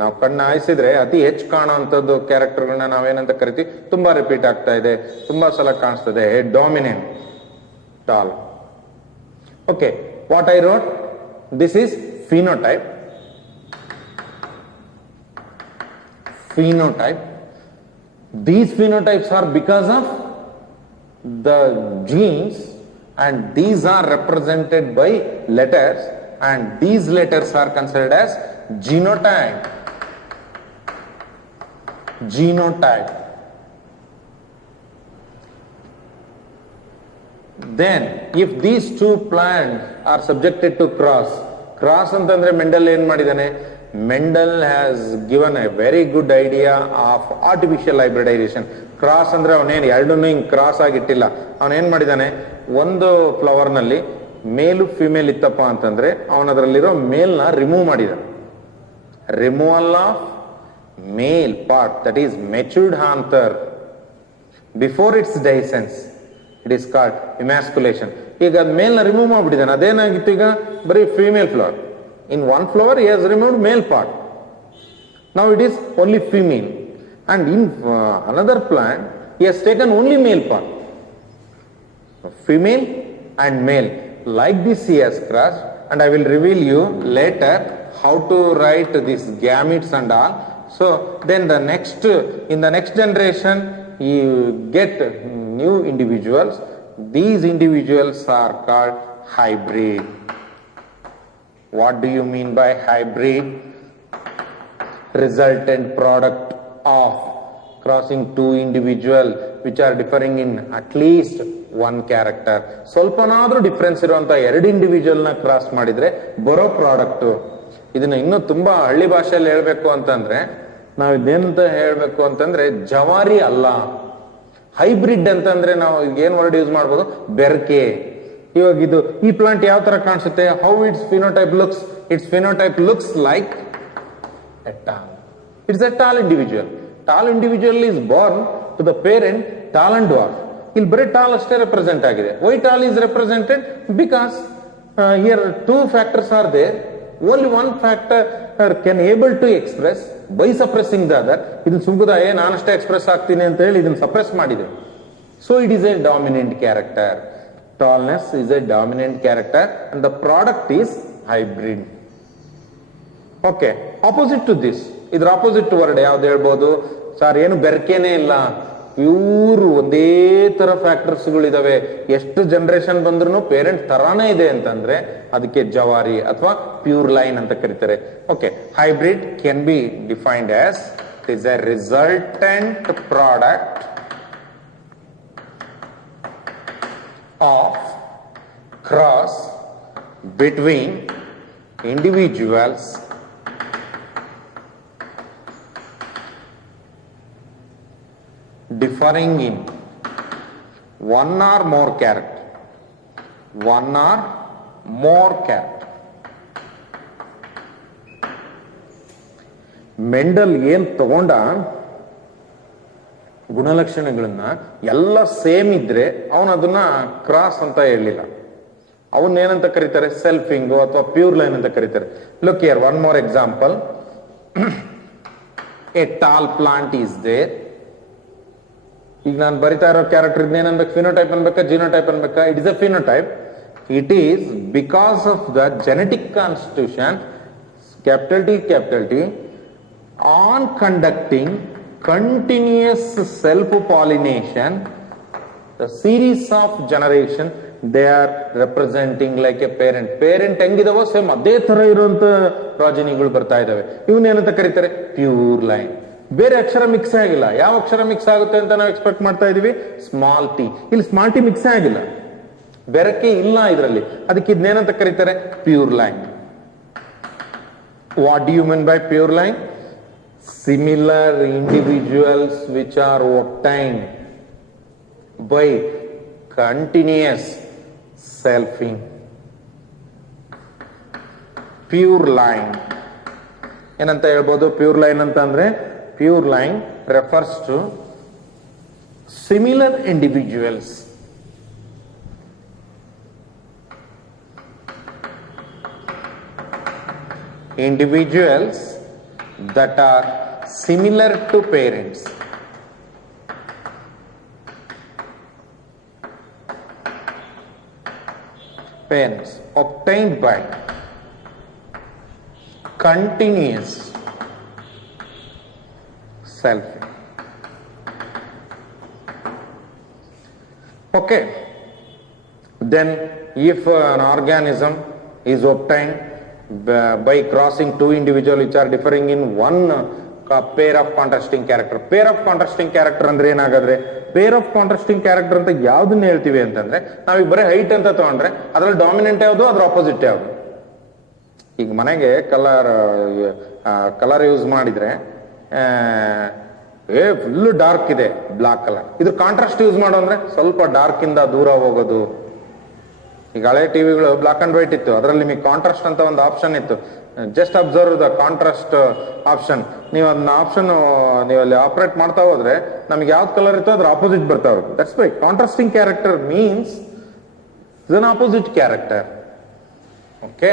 ನಾವು ಕಣ್ಣು ಹಾಯಿಸಿದ್ರೆ ಅತಿ ಹೆಚ್ಚು ಕಾಣುವಂಥದ್ದು ಕ್ಯಾರೆಕ್ಟರ್ಗಳನ್ನ ನಾವೇನಂತ ಕರಿತೀವಿ, ತುಂಬಾ ರಿಪೀಟ್ ಆಗ್ತಾ ಇದೆ, ತುಂಬಾ ಸಲ ಕಾಣಿಸ್ತದೆ, dominant, tall. Okay, what I wrote, this is phenotype. Phenotype. These phenotypes are because of the genes, and these are represented by letters, and these letters are considered as genotype. Genotype. Then if these two plants are subjected to cross ಅಂತಂದ್ರೆ Mendel ಏನ್ ಮಾಡಿದಾನೆ, Mendel has given a very good idea of artificial hybridization. Cross ಅಂದ್ರೆ ಅವನೇನು ಎರಡನ್ನೂ ಹಿಂಗ್ cross ಆಗಿಟ್ಟಿಲ್ಲ, ಅವನೇನ್ ಮಾಡಿದಾನೆ, ಒಂದು ಫ್ಲವರ್ ನಲ್ಲಿ ಮೇಲು ಫಿಮೇಲ್ ಇತ್ತಪ್ಪ ಅಂತಂದ್ರೆ ಅವನದ್ರಲ್ಲಿರೋ ಮೇಲ್ನ ರಿಮೂವ್ ಮಾಡಿದ. Removal of male part, that is matured anther before its dehiscence, it is called emasculation. ಈಗ ಅದ್ ಮೇಲ್ನ ರಿಮೂವ್ ಮಾಡ್ಬಿಟ್ಟಿದ್ದಾನೆ, ಅದೇನಾಗಿತ್ತು, ಈಗ ಬರೀ female flower. In one flower he has removed male part, now it is only female, and in another plant he has taken only male part, female and male. Like this he has crossed, and I will reveal you later how to write these gametes and all. So then in the next generation you get new individuals. These individuals are called hybrid. What do you mean by hybrid? Resultant product of crossing two individuals which are differing in at least one character. ಸ್ವಲ್ಪನಾದ್ರೂ difference ಇರುವಂತ ಎರಡು individual ನ cross ಮಾಡಿದ್ರೆ ಬರೋ product. ಇದನ್ನ ಇನ್ನೂ ತುಂಬಾ ಹಳ್ಳಿ ಭಾಷೆಯಲ್ಲಿ ಹೇಳ್ಬೇಕು ಅಂತಂದ್ರೆ ನಾವು ಇದೇನಂತ ಹೇಳ್ಬೇಕು ಅಂತಂದ್ರೆ ಜವಾರಿ ಅಲ್ಲ. ಹೈಬ್ರಿಡ್ ಅಂತಂದ್ರೆ ನಾವು ಏನ್ ವರ್ಡ್ ಯೂಸ್ ಮಾಡ್ಬೋದು, ಬೆರ್ಕೆ. ಇವಾಗ ಇದು ಈ ಪ್ಲಾಂಟ್ ಯಾವ ತರ ಕಾಣಿಸುತ್ತೆ, how its phenotype looks, its phenotype looks like a tall. It's a tall individual. Tall individual is born to the parent tall and dwarf. ಇಲ್ಲಿ ಬರೀ ಟಾಲ್ ಅಷ್ಟೇ ರೆಪ್ರೆಸೆಂಟ್ ಆಗಿದೆ. Why tall is represented because here two factors are there, only one factor can able to express by suppressing the other. ಇದನ್ನ ಸುಮ್ಕುದ ನಾನಷ್ಟೇ express ಆಗ್ತೀನಿ ಅಂತ ಹೇಳಿ ಇದನ್ನ ಸಪ್ರೆಸ್ ಮಾಡಿದೆ. So it is A dominant character. Tallness is a dominant character and the product is hybrid. Okay, opposite to this, idra opposite word ಯಾವ್ದು ಹೇಳ್ಬೋದು, sir ಏನು ಬೆರ್ಕೆನೇ ಇಲ್ಲ, ಪ್ಯೂರ್ ಒಂದೇ ತರ ಫ್ಯಾಕ್ಟರ್ಸ್ ಗಳಿದಾವೆ, ಎಷ್ಟು ಜನರೇಷನ್ ಬಂದ್ರು ಪೇರೆಂಟ್ ತರಾನೇ ಇದೆ ಅಂತಂದ್ರೆ ಅದಕ್ಕೆ ಜವಾರಿ ಅಥವಾ ಪ್ಯೂರ್ ಲೈನ್ ಅಂತ ಕರೀತಾರೆ. Okay, hybrid can be defined as it is A resultant product of cross between individuals differing in one or more character. One or more character. Mendel ಏನ್ ತಗೊಂಡ ಗುಣಲಕ್ಷಣಗಳನ್ನ ಎಲ್ಲ ಸೇಮ್ ಇದ್ರೆ ಅವನು ಅದನ್ನ ಕ್ರಾಸ್ ಅಂತ ಹೇಳಲಿಲ್ಲ. ಅವನ್ನ ಏನಂತ ಕರೀತಾರೆ, ಸೆಲ್ಫಿಂಗ್ ಅಥವಾ ಪ್ಯೂರ್ ಲೈನ್ ಅಂತ ಕರೀತಾರೆ. Look here, one more example. A tall plant is there. ಈಗ ನಾನು ಬರಿತಾ ಇರೋ ಕ್ಯಾರೆಕ್ಟರ್ ಇದನ್ನೇನನ್ಬೇಕು, ಫಿನೋಟೈಪ್ ಅನ್ಬೇಕಾ ಜಿನೋಟೈಪ್ ಅನ್ಬೇಕಾ? It is a phenotype. It is because of the genetic constitution capital T on conducting continuous self-pollination, the series of generation, they are representing like a parent. Parent ಹೆಂಗಿದಾವೋ same ಅದೇ ತರ ಇರುವಂತ ಪ್ರಾಜನಿಗಳು ಬರ್ತಾ ಇದಾವೆ. ಇವನ್ನೇನಂತ ಕರೀತಾರೆ, pure line. ಬೇರೆ ಅಕ್ಷರ mix ಆಗಿಲ್ಲ. ಯಾವ ಅಕ್ಷರ ಮಿಕ್ಸ್ ಆಗುತ್ತೆ ಅಂತ ನಾವು ಎಕ್ಸ್ಪೆಕ್ಟ್ ಮಾಡ್ತಾ ಇದೀವಿ, ಸ್ಮಾಲ್ ಟಿ. ಇಲ್ಲಿ ಸ್ಮಾಲ್ ಟಿ ಮಿಕ್ಸ್ ಆಗಿಲ್ಲ. ಬೆರಕೆ ಇಲ್ಲ ಇದರಲ್ಲಿ, ಅದಕ್ಕೆ ಇದನ್ನೇನಂತ ಕರೀತಾರೆ? Pure line. What do you mean by pure line? Similar individuals which are obtained by continuous selfing. Pure line ಏನಂತ ಹೇಳ್ಬೋದು? ಪ್ಯೂರ್ ಲೈನ್ ಅಂತ ಅಂದ್ರೆ, pure line refers to similar individuals that are similar to parents. Parents obtained by continuous selfing. Okay, then if an organism is obtained by crossing two individuals which are differing in one pair of contrasting character. Pair of contrasting character ಅಂದ್ರೆ ಏನಾಗಾದ್ರೆ, pair of contrasting character ಅಂತ ಯಾವ್ದನ್ನ ಹೇಳ್ತೀವಿ ಅಂತಂದ್ರೆ, ನಾವೀಗ ಬರೀ height ಅಂತ ತಗೊಂಡ್ರೆ ಅದ್ರಲ್ಲಿ ಡಾಮಿನೆಂಟ್ ಯಾವುದು, ಅದ್ರ ಆಪೋಸಿಟ್ ಯಾವುದು? ಈಗ ಮನೆಗೆ ಕಲರ್ ಯೂಸ್ ಮಾಡಿದ್ರೆ ಫುಲ್ ಡಾರ್ಕ್ ಇದೆ ಬ್ಲಾಕ್ ಕಲರ್, ಇದ್ರ ಕಾಂಟ್ರಾಸ್ಟ್ ಯೂಸ್ ಮಾಡೋ ಅಂದ್ರೆ ಸ್ವಲ್ಪ ಡಾರ್ಕ್ ಇಂದ ದೂರ ಹೋಗೋದು. ಈಗ ಹಳೆ ಟಿವಿಗಳು ಬ್ಲಾಕ್ ಅಂಡ್ ವೈಟ್ ಇತ್ತು, ಅದರಲ್ಲಿ ನಿಮಗೆ ಕಾಂಟ್ರಾಸ್ಟ್ ಅಂತ ಒಂದು ಆಪ್ಷನ್ ಇತ್ತು. Just observe the contrast option. ನೀವು ಅದನ್ನ ಆಪ್ಷನ್ ನೀವು ಅಲ್ಲಿ ಆಪರೇಟ್ ಮಾಡ್ತಾ ಹೋದ್ರೆ ನಮ್ಗೆ ಯಾವ್ದು ಕಲರ್ ಇತ್ತು ಅದ್ರ ಆಪೋಸಿಟ್ ಬರ್ತಾ ಹೋಗುತ್ತೆ. That's why contrasting character means is an opposite character. Okay,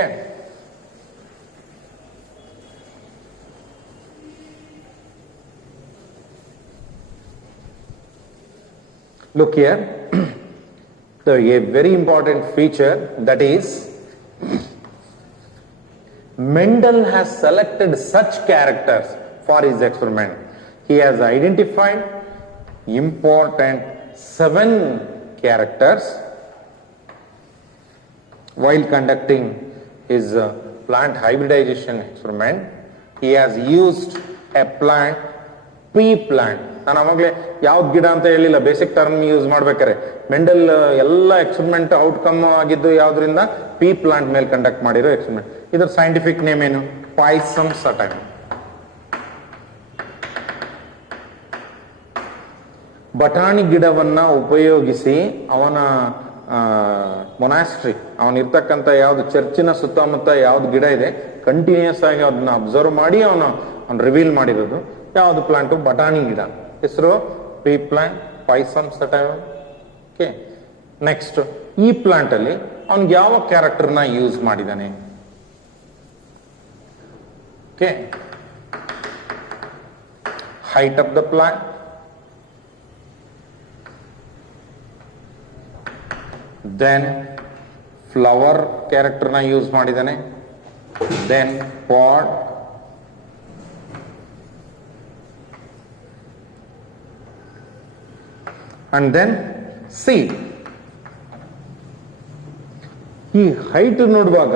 look here. A very important feature, that is, Mendel has selected such characters for his experiment. He has identified important 7 characters while conducting his plant hybridization experiment. He has used a plant, pea plant. ನಾನು ಅವಾಗಲೇ ಯಾವ್ದು ಗಿಡ ಅಂತ ಹೇಳಿಲ್ಲ, basic term use ಮಾಡ್ಬೇಕಾರೆ. Mendel ಎಲ್ಲ experiment outcome ಆಗಿದ್ದು ಯಾವ್ದ್ರಿಂದ? ಪೀ plant ಮೇಲೆ ಕಂಡಕ್ಟ್ ಮಾಡಿರೋ ಎಕ್ಸ್ಪೆರಿಮೆಂಟ್. ಇದರ ಸೈಂಟಿಫಿಕ್ ನೇಮ್ ಏನು? ಪಾಯ್ಸಮ್ ಸಟೈಮ್. ಬಟಾಣಿ ಗಿಡವನ್ನ ಉಪಯೋಗಿಸಿ ಅವನ ಮೊನಾಸ್ಟ್ರಿ, ಅವನಿರ್ತಕ್ಕಂಥ ಯಾವ್ದು ಚರ್ಚಿನ ಸುತ್ತಮುತ್ತ ಯಾವ್ದು ಗಿಡ ಇದೆ, ಕಂಟಿನ್ಯೂಸ್ ಆಗಿ ಅದನ್ನ ಅಬ್ಸರ್ವ್ ಮಾಡಿ ಅವನು ರಿವೀಲ್ ಮಾಡಿರೋದು ಯಾವ್ದು ಪ್ಲಾಂಟು? ಬಟಾಣಿ ಗಿಡ. ಹೆಸರು pea plant, Pisum sativum. Okay, next ಈ ಪ್ಲಾಂಟ್ ಅಲ್ಲಿ ಅವನ್ಗೆ ಯಾವ ಕ್ಯಾರೆಕ್ಟರ್ನ ಯೂಸ್ ಮಾಡಿದಾನೆ? ಓಕೆ, height of the plant, then flower ಕ್ಯಾರೆಕ್ಟರ್ನ ಯೂಸ್ ಮಾಡಿದಾನೆ, then pod, and then seed. ಈ ಹೈಟ್ ನೋಡುವಾಗ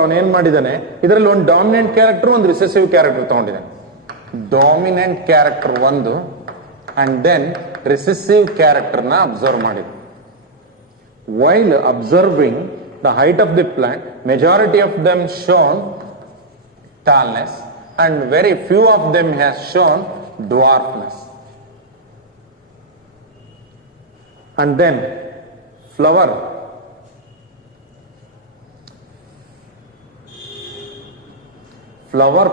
ಅವನು ಏನ್ ಮಾಡಿದಾನೆ, ಇದರಲ್ಲಿ ಒಂದು ಡಾಮಿನೆಂಟ್ ಕ್ಯಾರೆಕ್ಟರ್, ಒಂದು ರಿಸೆಸಿವ್ ಕ್ಯಾರೆಕ್ಟರ್ ತಗೊಂಡಿದ್ದಾನೆ. ಡಾಮಿನೆಂಟ್ ಕ್ಯಾರೆಕ್ಟರ್ ಒಂದು ಅಂಡ್ ದೆನ್ ರಿಸೆಸಿವ್ ಕ್ಯಾರೆಕ್ಟರ್ನ ಅಬ್ಸರ್ವ್ ಮಾಡಿದ. While observing the height of the plant, majority of them shown tallness and very few of them has shown dwarfness. And then flower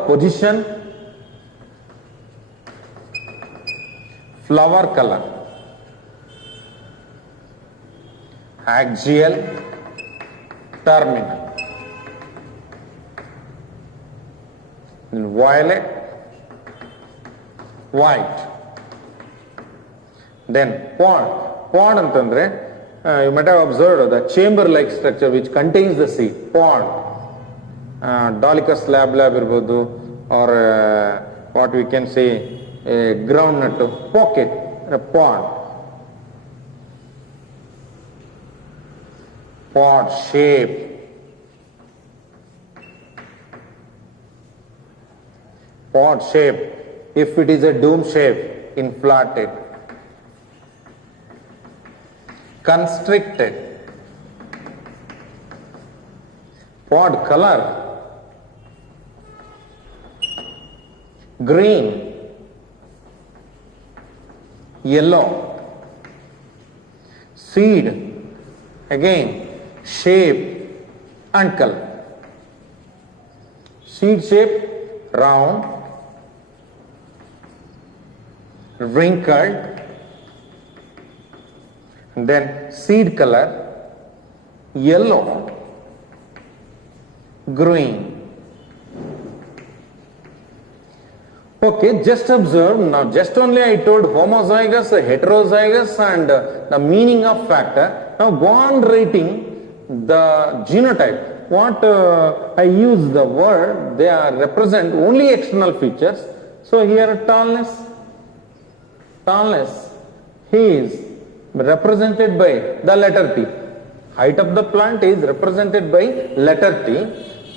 position, flower color, axial, terminal, violet, white. Then pod ಅಂತಂದ್ರೆ you might have observed the chamber like structure which contains the seed. Pod, Dolichos lab ಇರ್ಬೋದು, or what we can say groundnut pocket, pod shape, pod shape. If it is a dome shape, inflated. constricted. Pod color green, yellow. Seed again shape and color. Seed shape round, wrinkled, and then seed color yellow, green. Okay, just observe now. Just only I told homozygous, heterozygous, and the meaning of factor. Now go on writing the genotype. What I use the word, they are represent only external features. So here tallness he is represented by the letter T. Height of the plant is represented by letter T.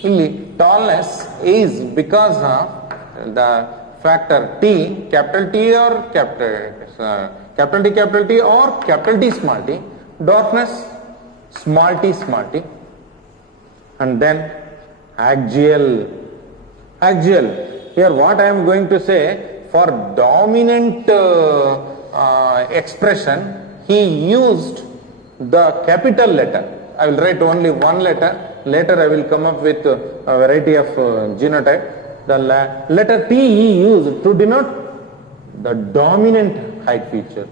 Illi tallness is because of the factor T, capital T or capital T or capital T small t. Dwarfness small t, and then axial. Here what I am going to say, for dominant expression he used the capital letter. I will write only one letter. Later I will come up with a variety of genotype. The letter T he used to denote the dominant height feature.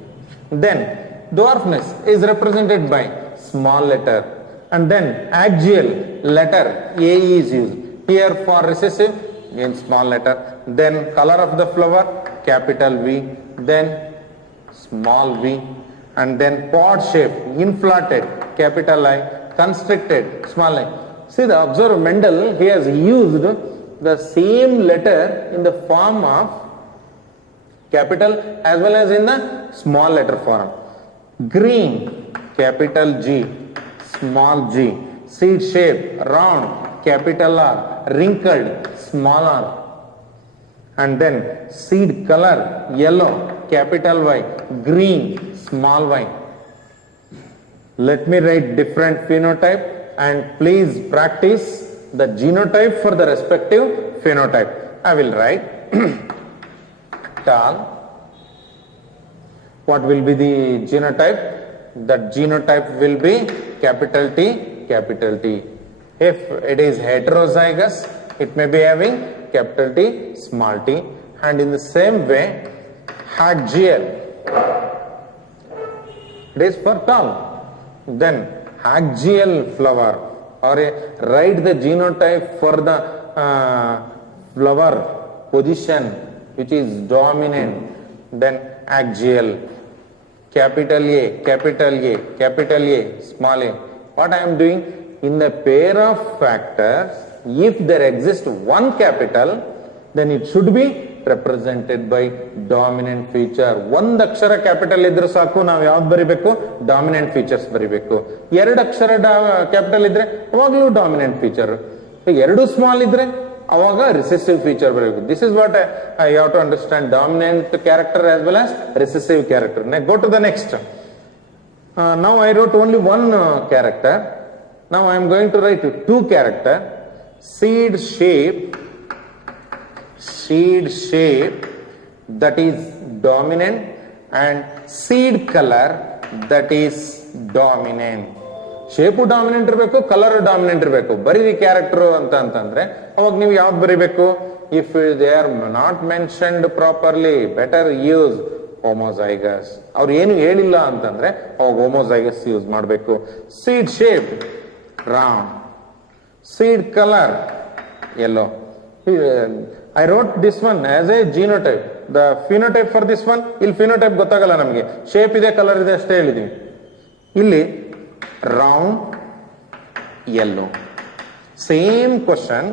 Then dwarfness is represented by small letter, and then axial letter A is used. Here for recessive in small letter. Then color of the flower capital V, then small v, and then pod shape inflated capital I, constricted small I. See, the observe Mendel, he has used the same letter in the form of capital as well as in the small letter form. Green capital G, small g. Seed shape round capital R, wrinkled small r. And then seed color yellow capital Y, green small y. Let me write different phenotype and please practice the genotype for the respective phenotype. I will write tall. What will be the genotype? That genotype will be capital T, capital T. If it is heterozygous, it may be having capital T, small t. And in the same way, axial, it is for tall. Then axial flower, or write the genotype for the flower position which is dominant. Then axial, capital A, capital A, capital A, small a. What I am doing? In the pair of factors, if there exists one capital, then it should be represented by dominant feature. ಒಂದು ಅಕ್ಷರ capital ಇದ್ರೆ ಸಾಕು, ನಾವು ಯಾವ್ದು ಬರಿಬೇಕು? Dominant features ಬರಿಬೇಕು. ಎರಡು ಅಕ್ಷರ capital ಇದ್ರೆ ಅವಾಗಲೂ ಡಾಮಿನೆಂಟ್ ಫೀಚರ್. ಎರಡು ಸ್ಮಾಲ್ ಇದ್ರೆ ಅವಾಗ ರಿಸೆಸಿವ್ ಫೀಚರ್ ಬರಬೇಕು. This is what I have to understand dominant character as well as recessive character. Go to the next. Now I wrote only one character. Now I am going to write two character. Seed shape that is dominant and seed color that is dominant. Shape dominant ಇರಬೇಕು, colour dominant ಇರಬೇಕು. ಬರೀರಿ character ಅಂತಂದ್ರೆ ಅವಾಗ ನೀವು ಯಾವ್ದು ಬರೀಬೇಕು? If they are not mentioned properly, better use homozygous. ಅವ್ರು ಏನು ಹೇಳಿಲ್ಲ ಅಂತಂದ್ರೆ ಅವಾಗ ಹೋಮೋಜೈಗಸ್ ಯೂಸ್ ಮಾಡಬೇಕು. Seed shape round, seed color yellow. I wrote this one as a genotype. The phenotype for this one, ಇಲ್ಲಿ phenotype ಗೊತ್ತಾಗಲ್ಲ ನಮಗೆ. ಶೇಪ್ ಇದೆ, ಕಲರ್ ಇದೆ ಅಷ್ಟೇ ಹೇಳಿದೀವಿ. ಇಲ್ಲಿ round yellow. Same question,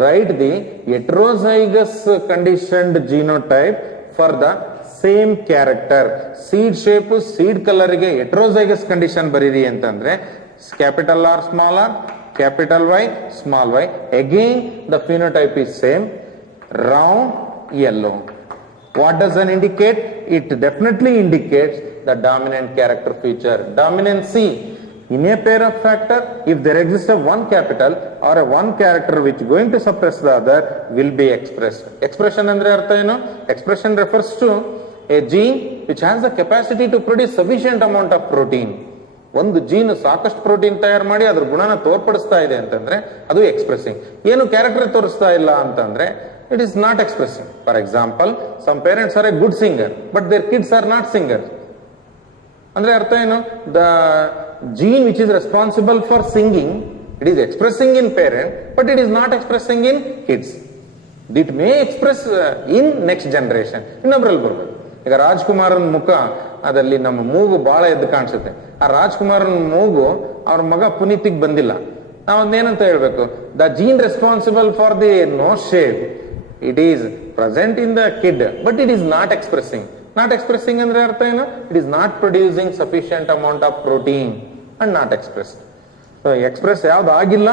write the heterozygous conditioned genotype for the same character. Seed shape, seed color ಗೆ heterozygous condition ಬರೀರಿ ಅಂತಂದ್ರೆ capital R, small r, capital Y, small y. Again the phenotype is same, round yellow. What does it indicate? It definitely indicates the dominant character feature. Dominancy in a pair of factor, if there exists a one capital or a one character which going to suppress the other, will be expressed. Expression andre artha eno? Expression refers to a gene which has the capacity to produce sufficient amount of protein. ಒಂದು gene ಸಾಕಷ್ಟು protein ತಯಾರು ಮಾಡಿ ಅದ್ರ ಗುಣನ ತೋರ್ಪಡಿಸ್ತಾ ಇದೆ ಅಂತಂದ್ರೆ ಅದು expressing. ಏನು character ತೋರಿಸ್ತಾ ಇಲ್ಲ ಅಂತಂದ್ರೆ it is not expressing. For example, some parents are a good singer but their kids are not singers. ಅಂದ್ರೆ ಅರ್ಥ ಏನು? The gene which is responsible for singing, it is expressing in parent but it is not expressing in kids. It may express in next generation. ಇನ್ನೊಬ್ರಲ್ಲಿ ಬರ್ಬೇಕು. ಈಗ ರಾಜ್ಕುಮಾರನ್ ಮುಖ ಅದಲ್ಲಿ ನಮ್ಮ ಮೂಗು ಬಹಳ ಎದ್ದು ಕಾಣಿಸುತ್ತೆ. ಆ ರಾಜ್ಕುಮಾರನ್ ಮೂಗು ಅವ್ರ ಮಗ ಪುನೀತಿಗೆ ಬಂದಿಲ್ಲ. ನಾವೊಂದೇನಂತ ಹೇಳ್ಬೇಕು? The gene responsible for the nose shape, it is present in the kid but it is not expressing. Not expressing ಅಂದ್ರೆ ಅರ್ಥ ಏನು? It is not producing sufficient amount of protein and not expressed. Express ಯಾವ್ದು ಆಗಿಲ್ಲ,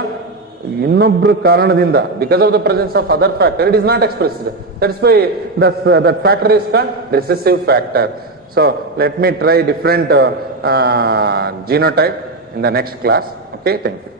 ಇನ್ನೊಬ್ರು ಕಾರಣದಿಂದ, because of the presence of other factor, it is not expressed. That's why that factor is called recessive factor. So let me try different genotype in the next class. Okay, thank you.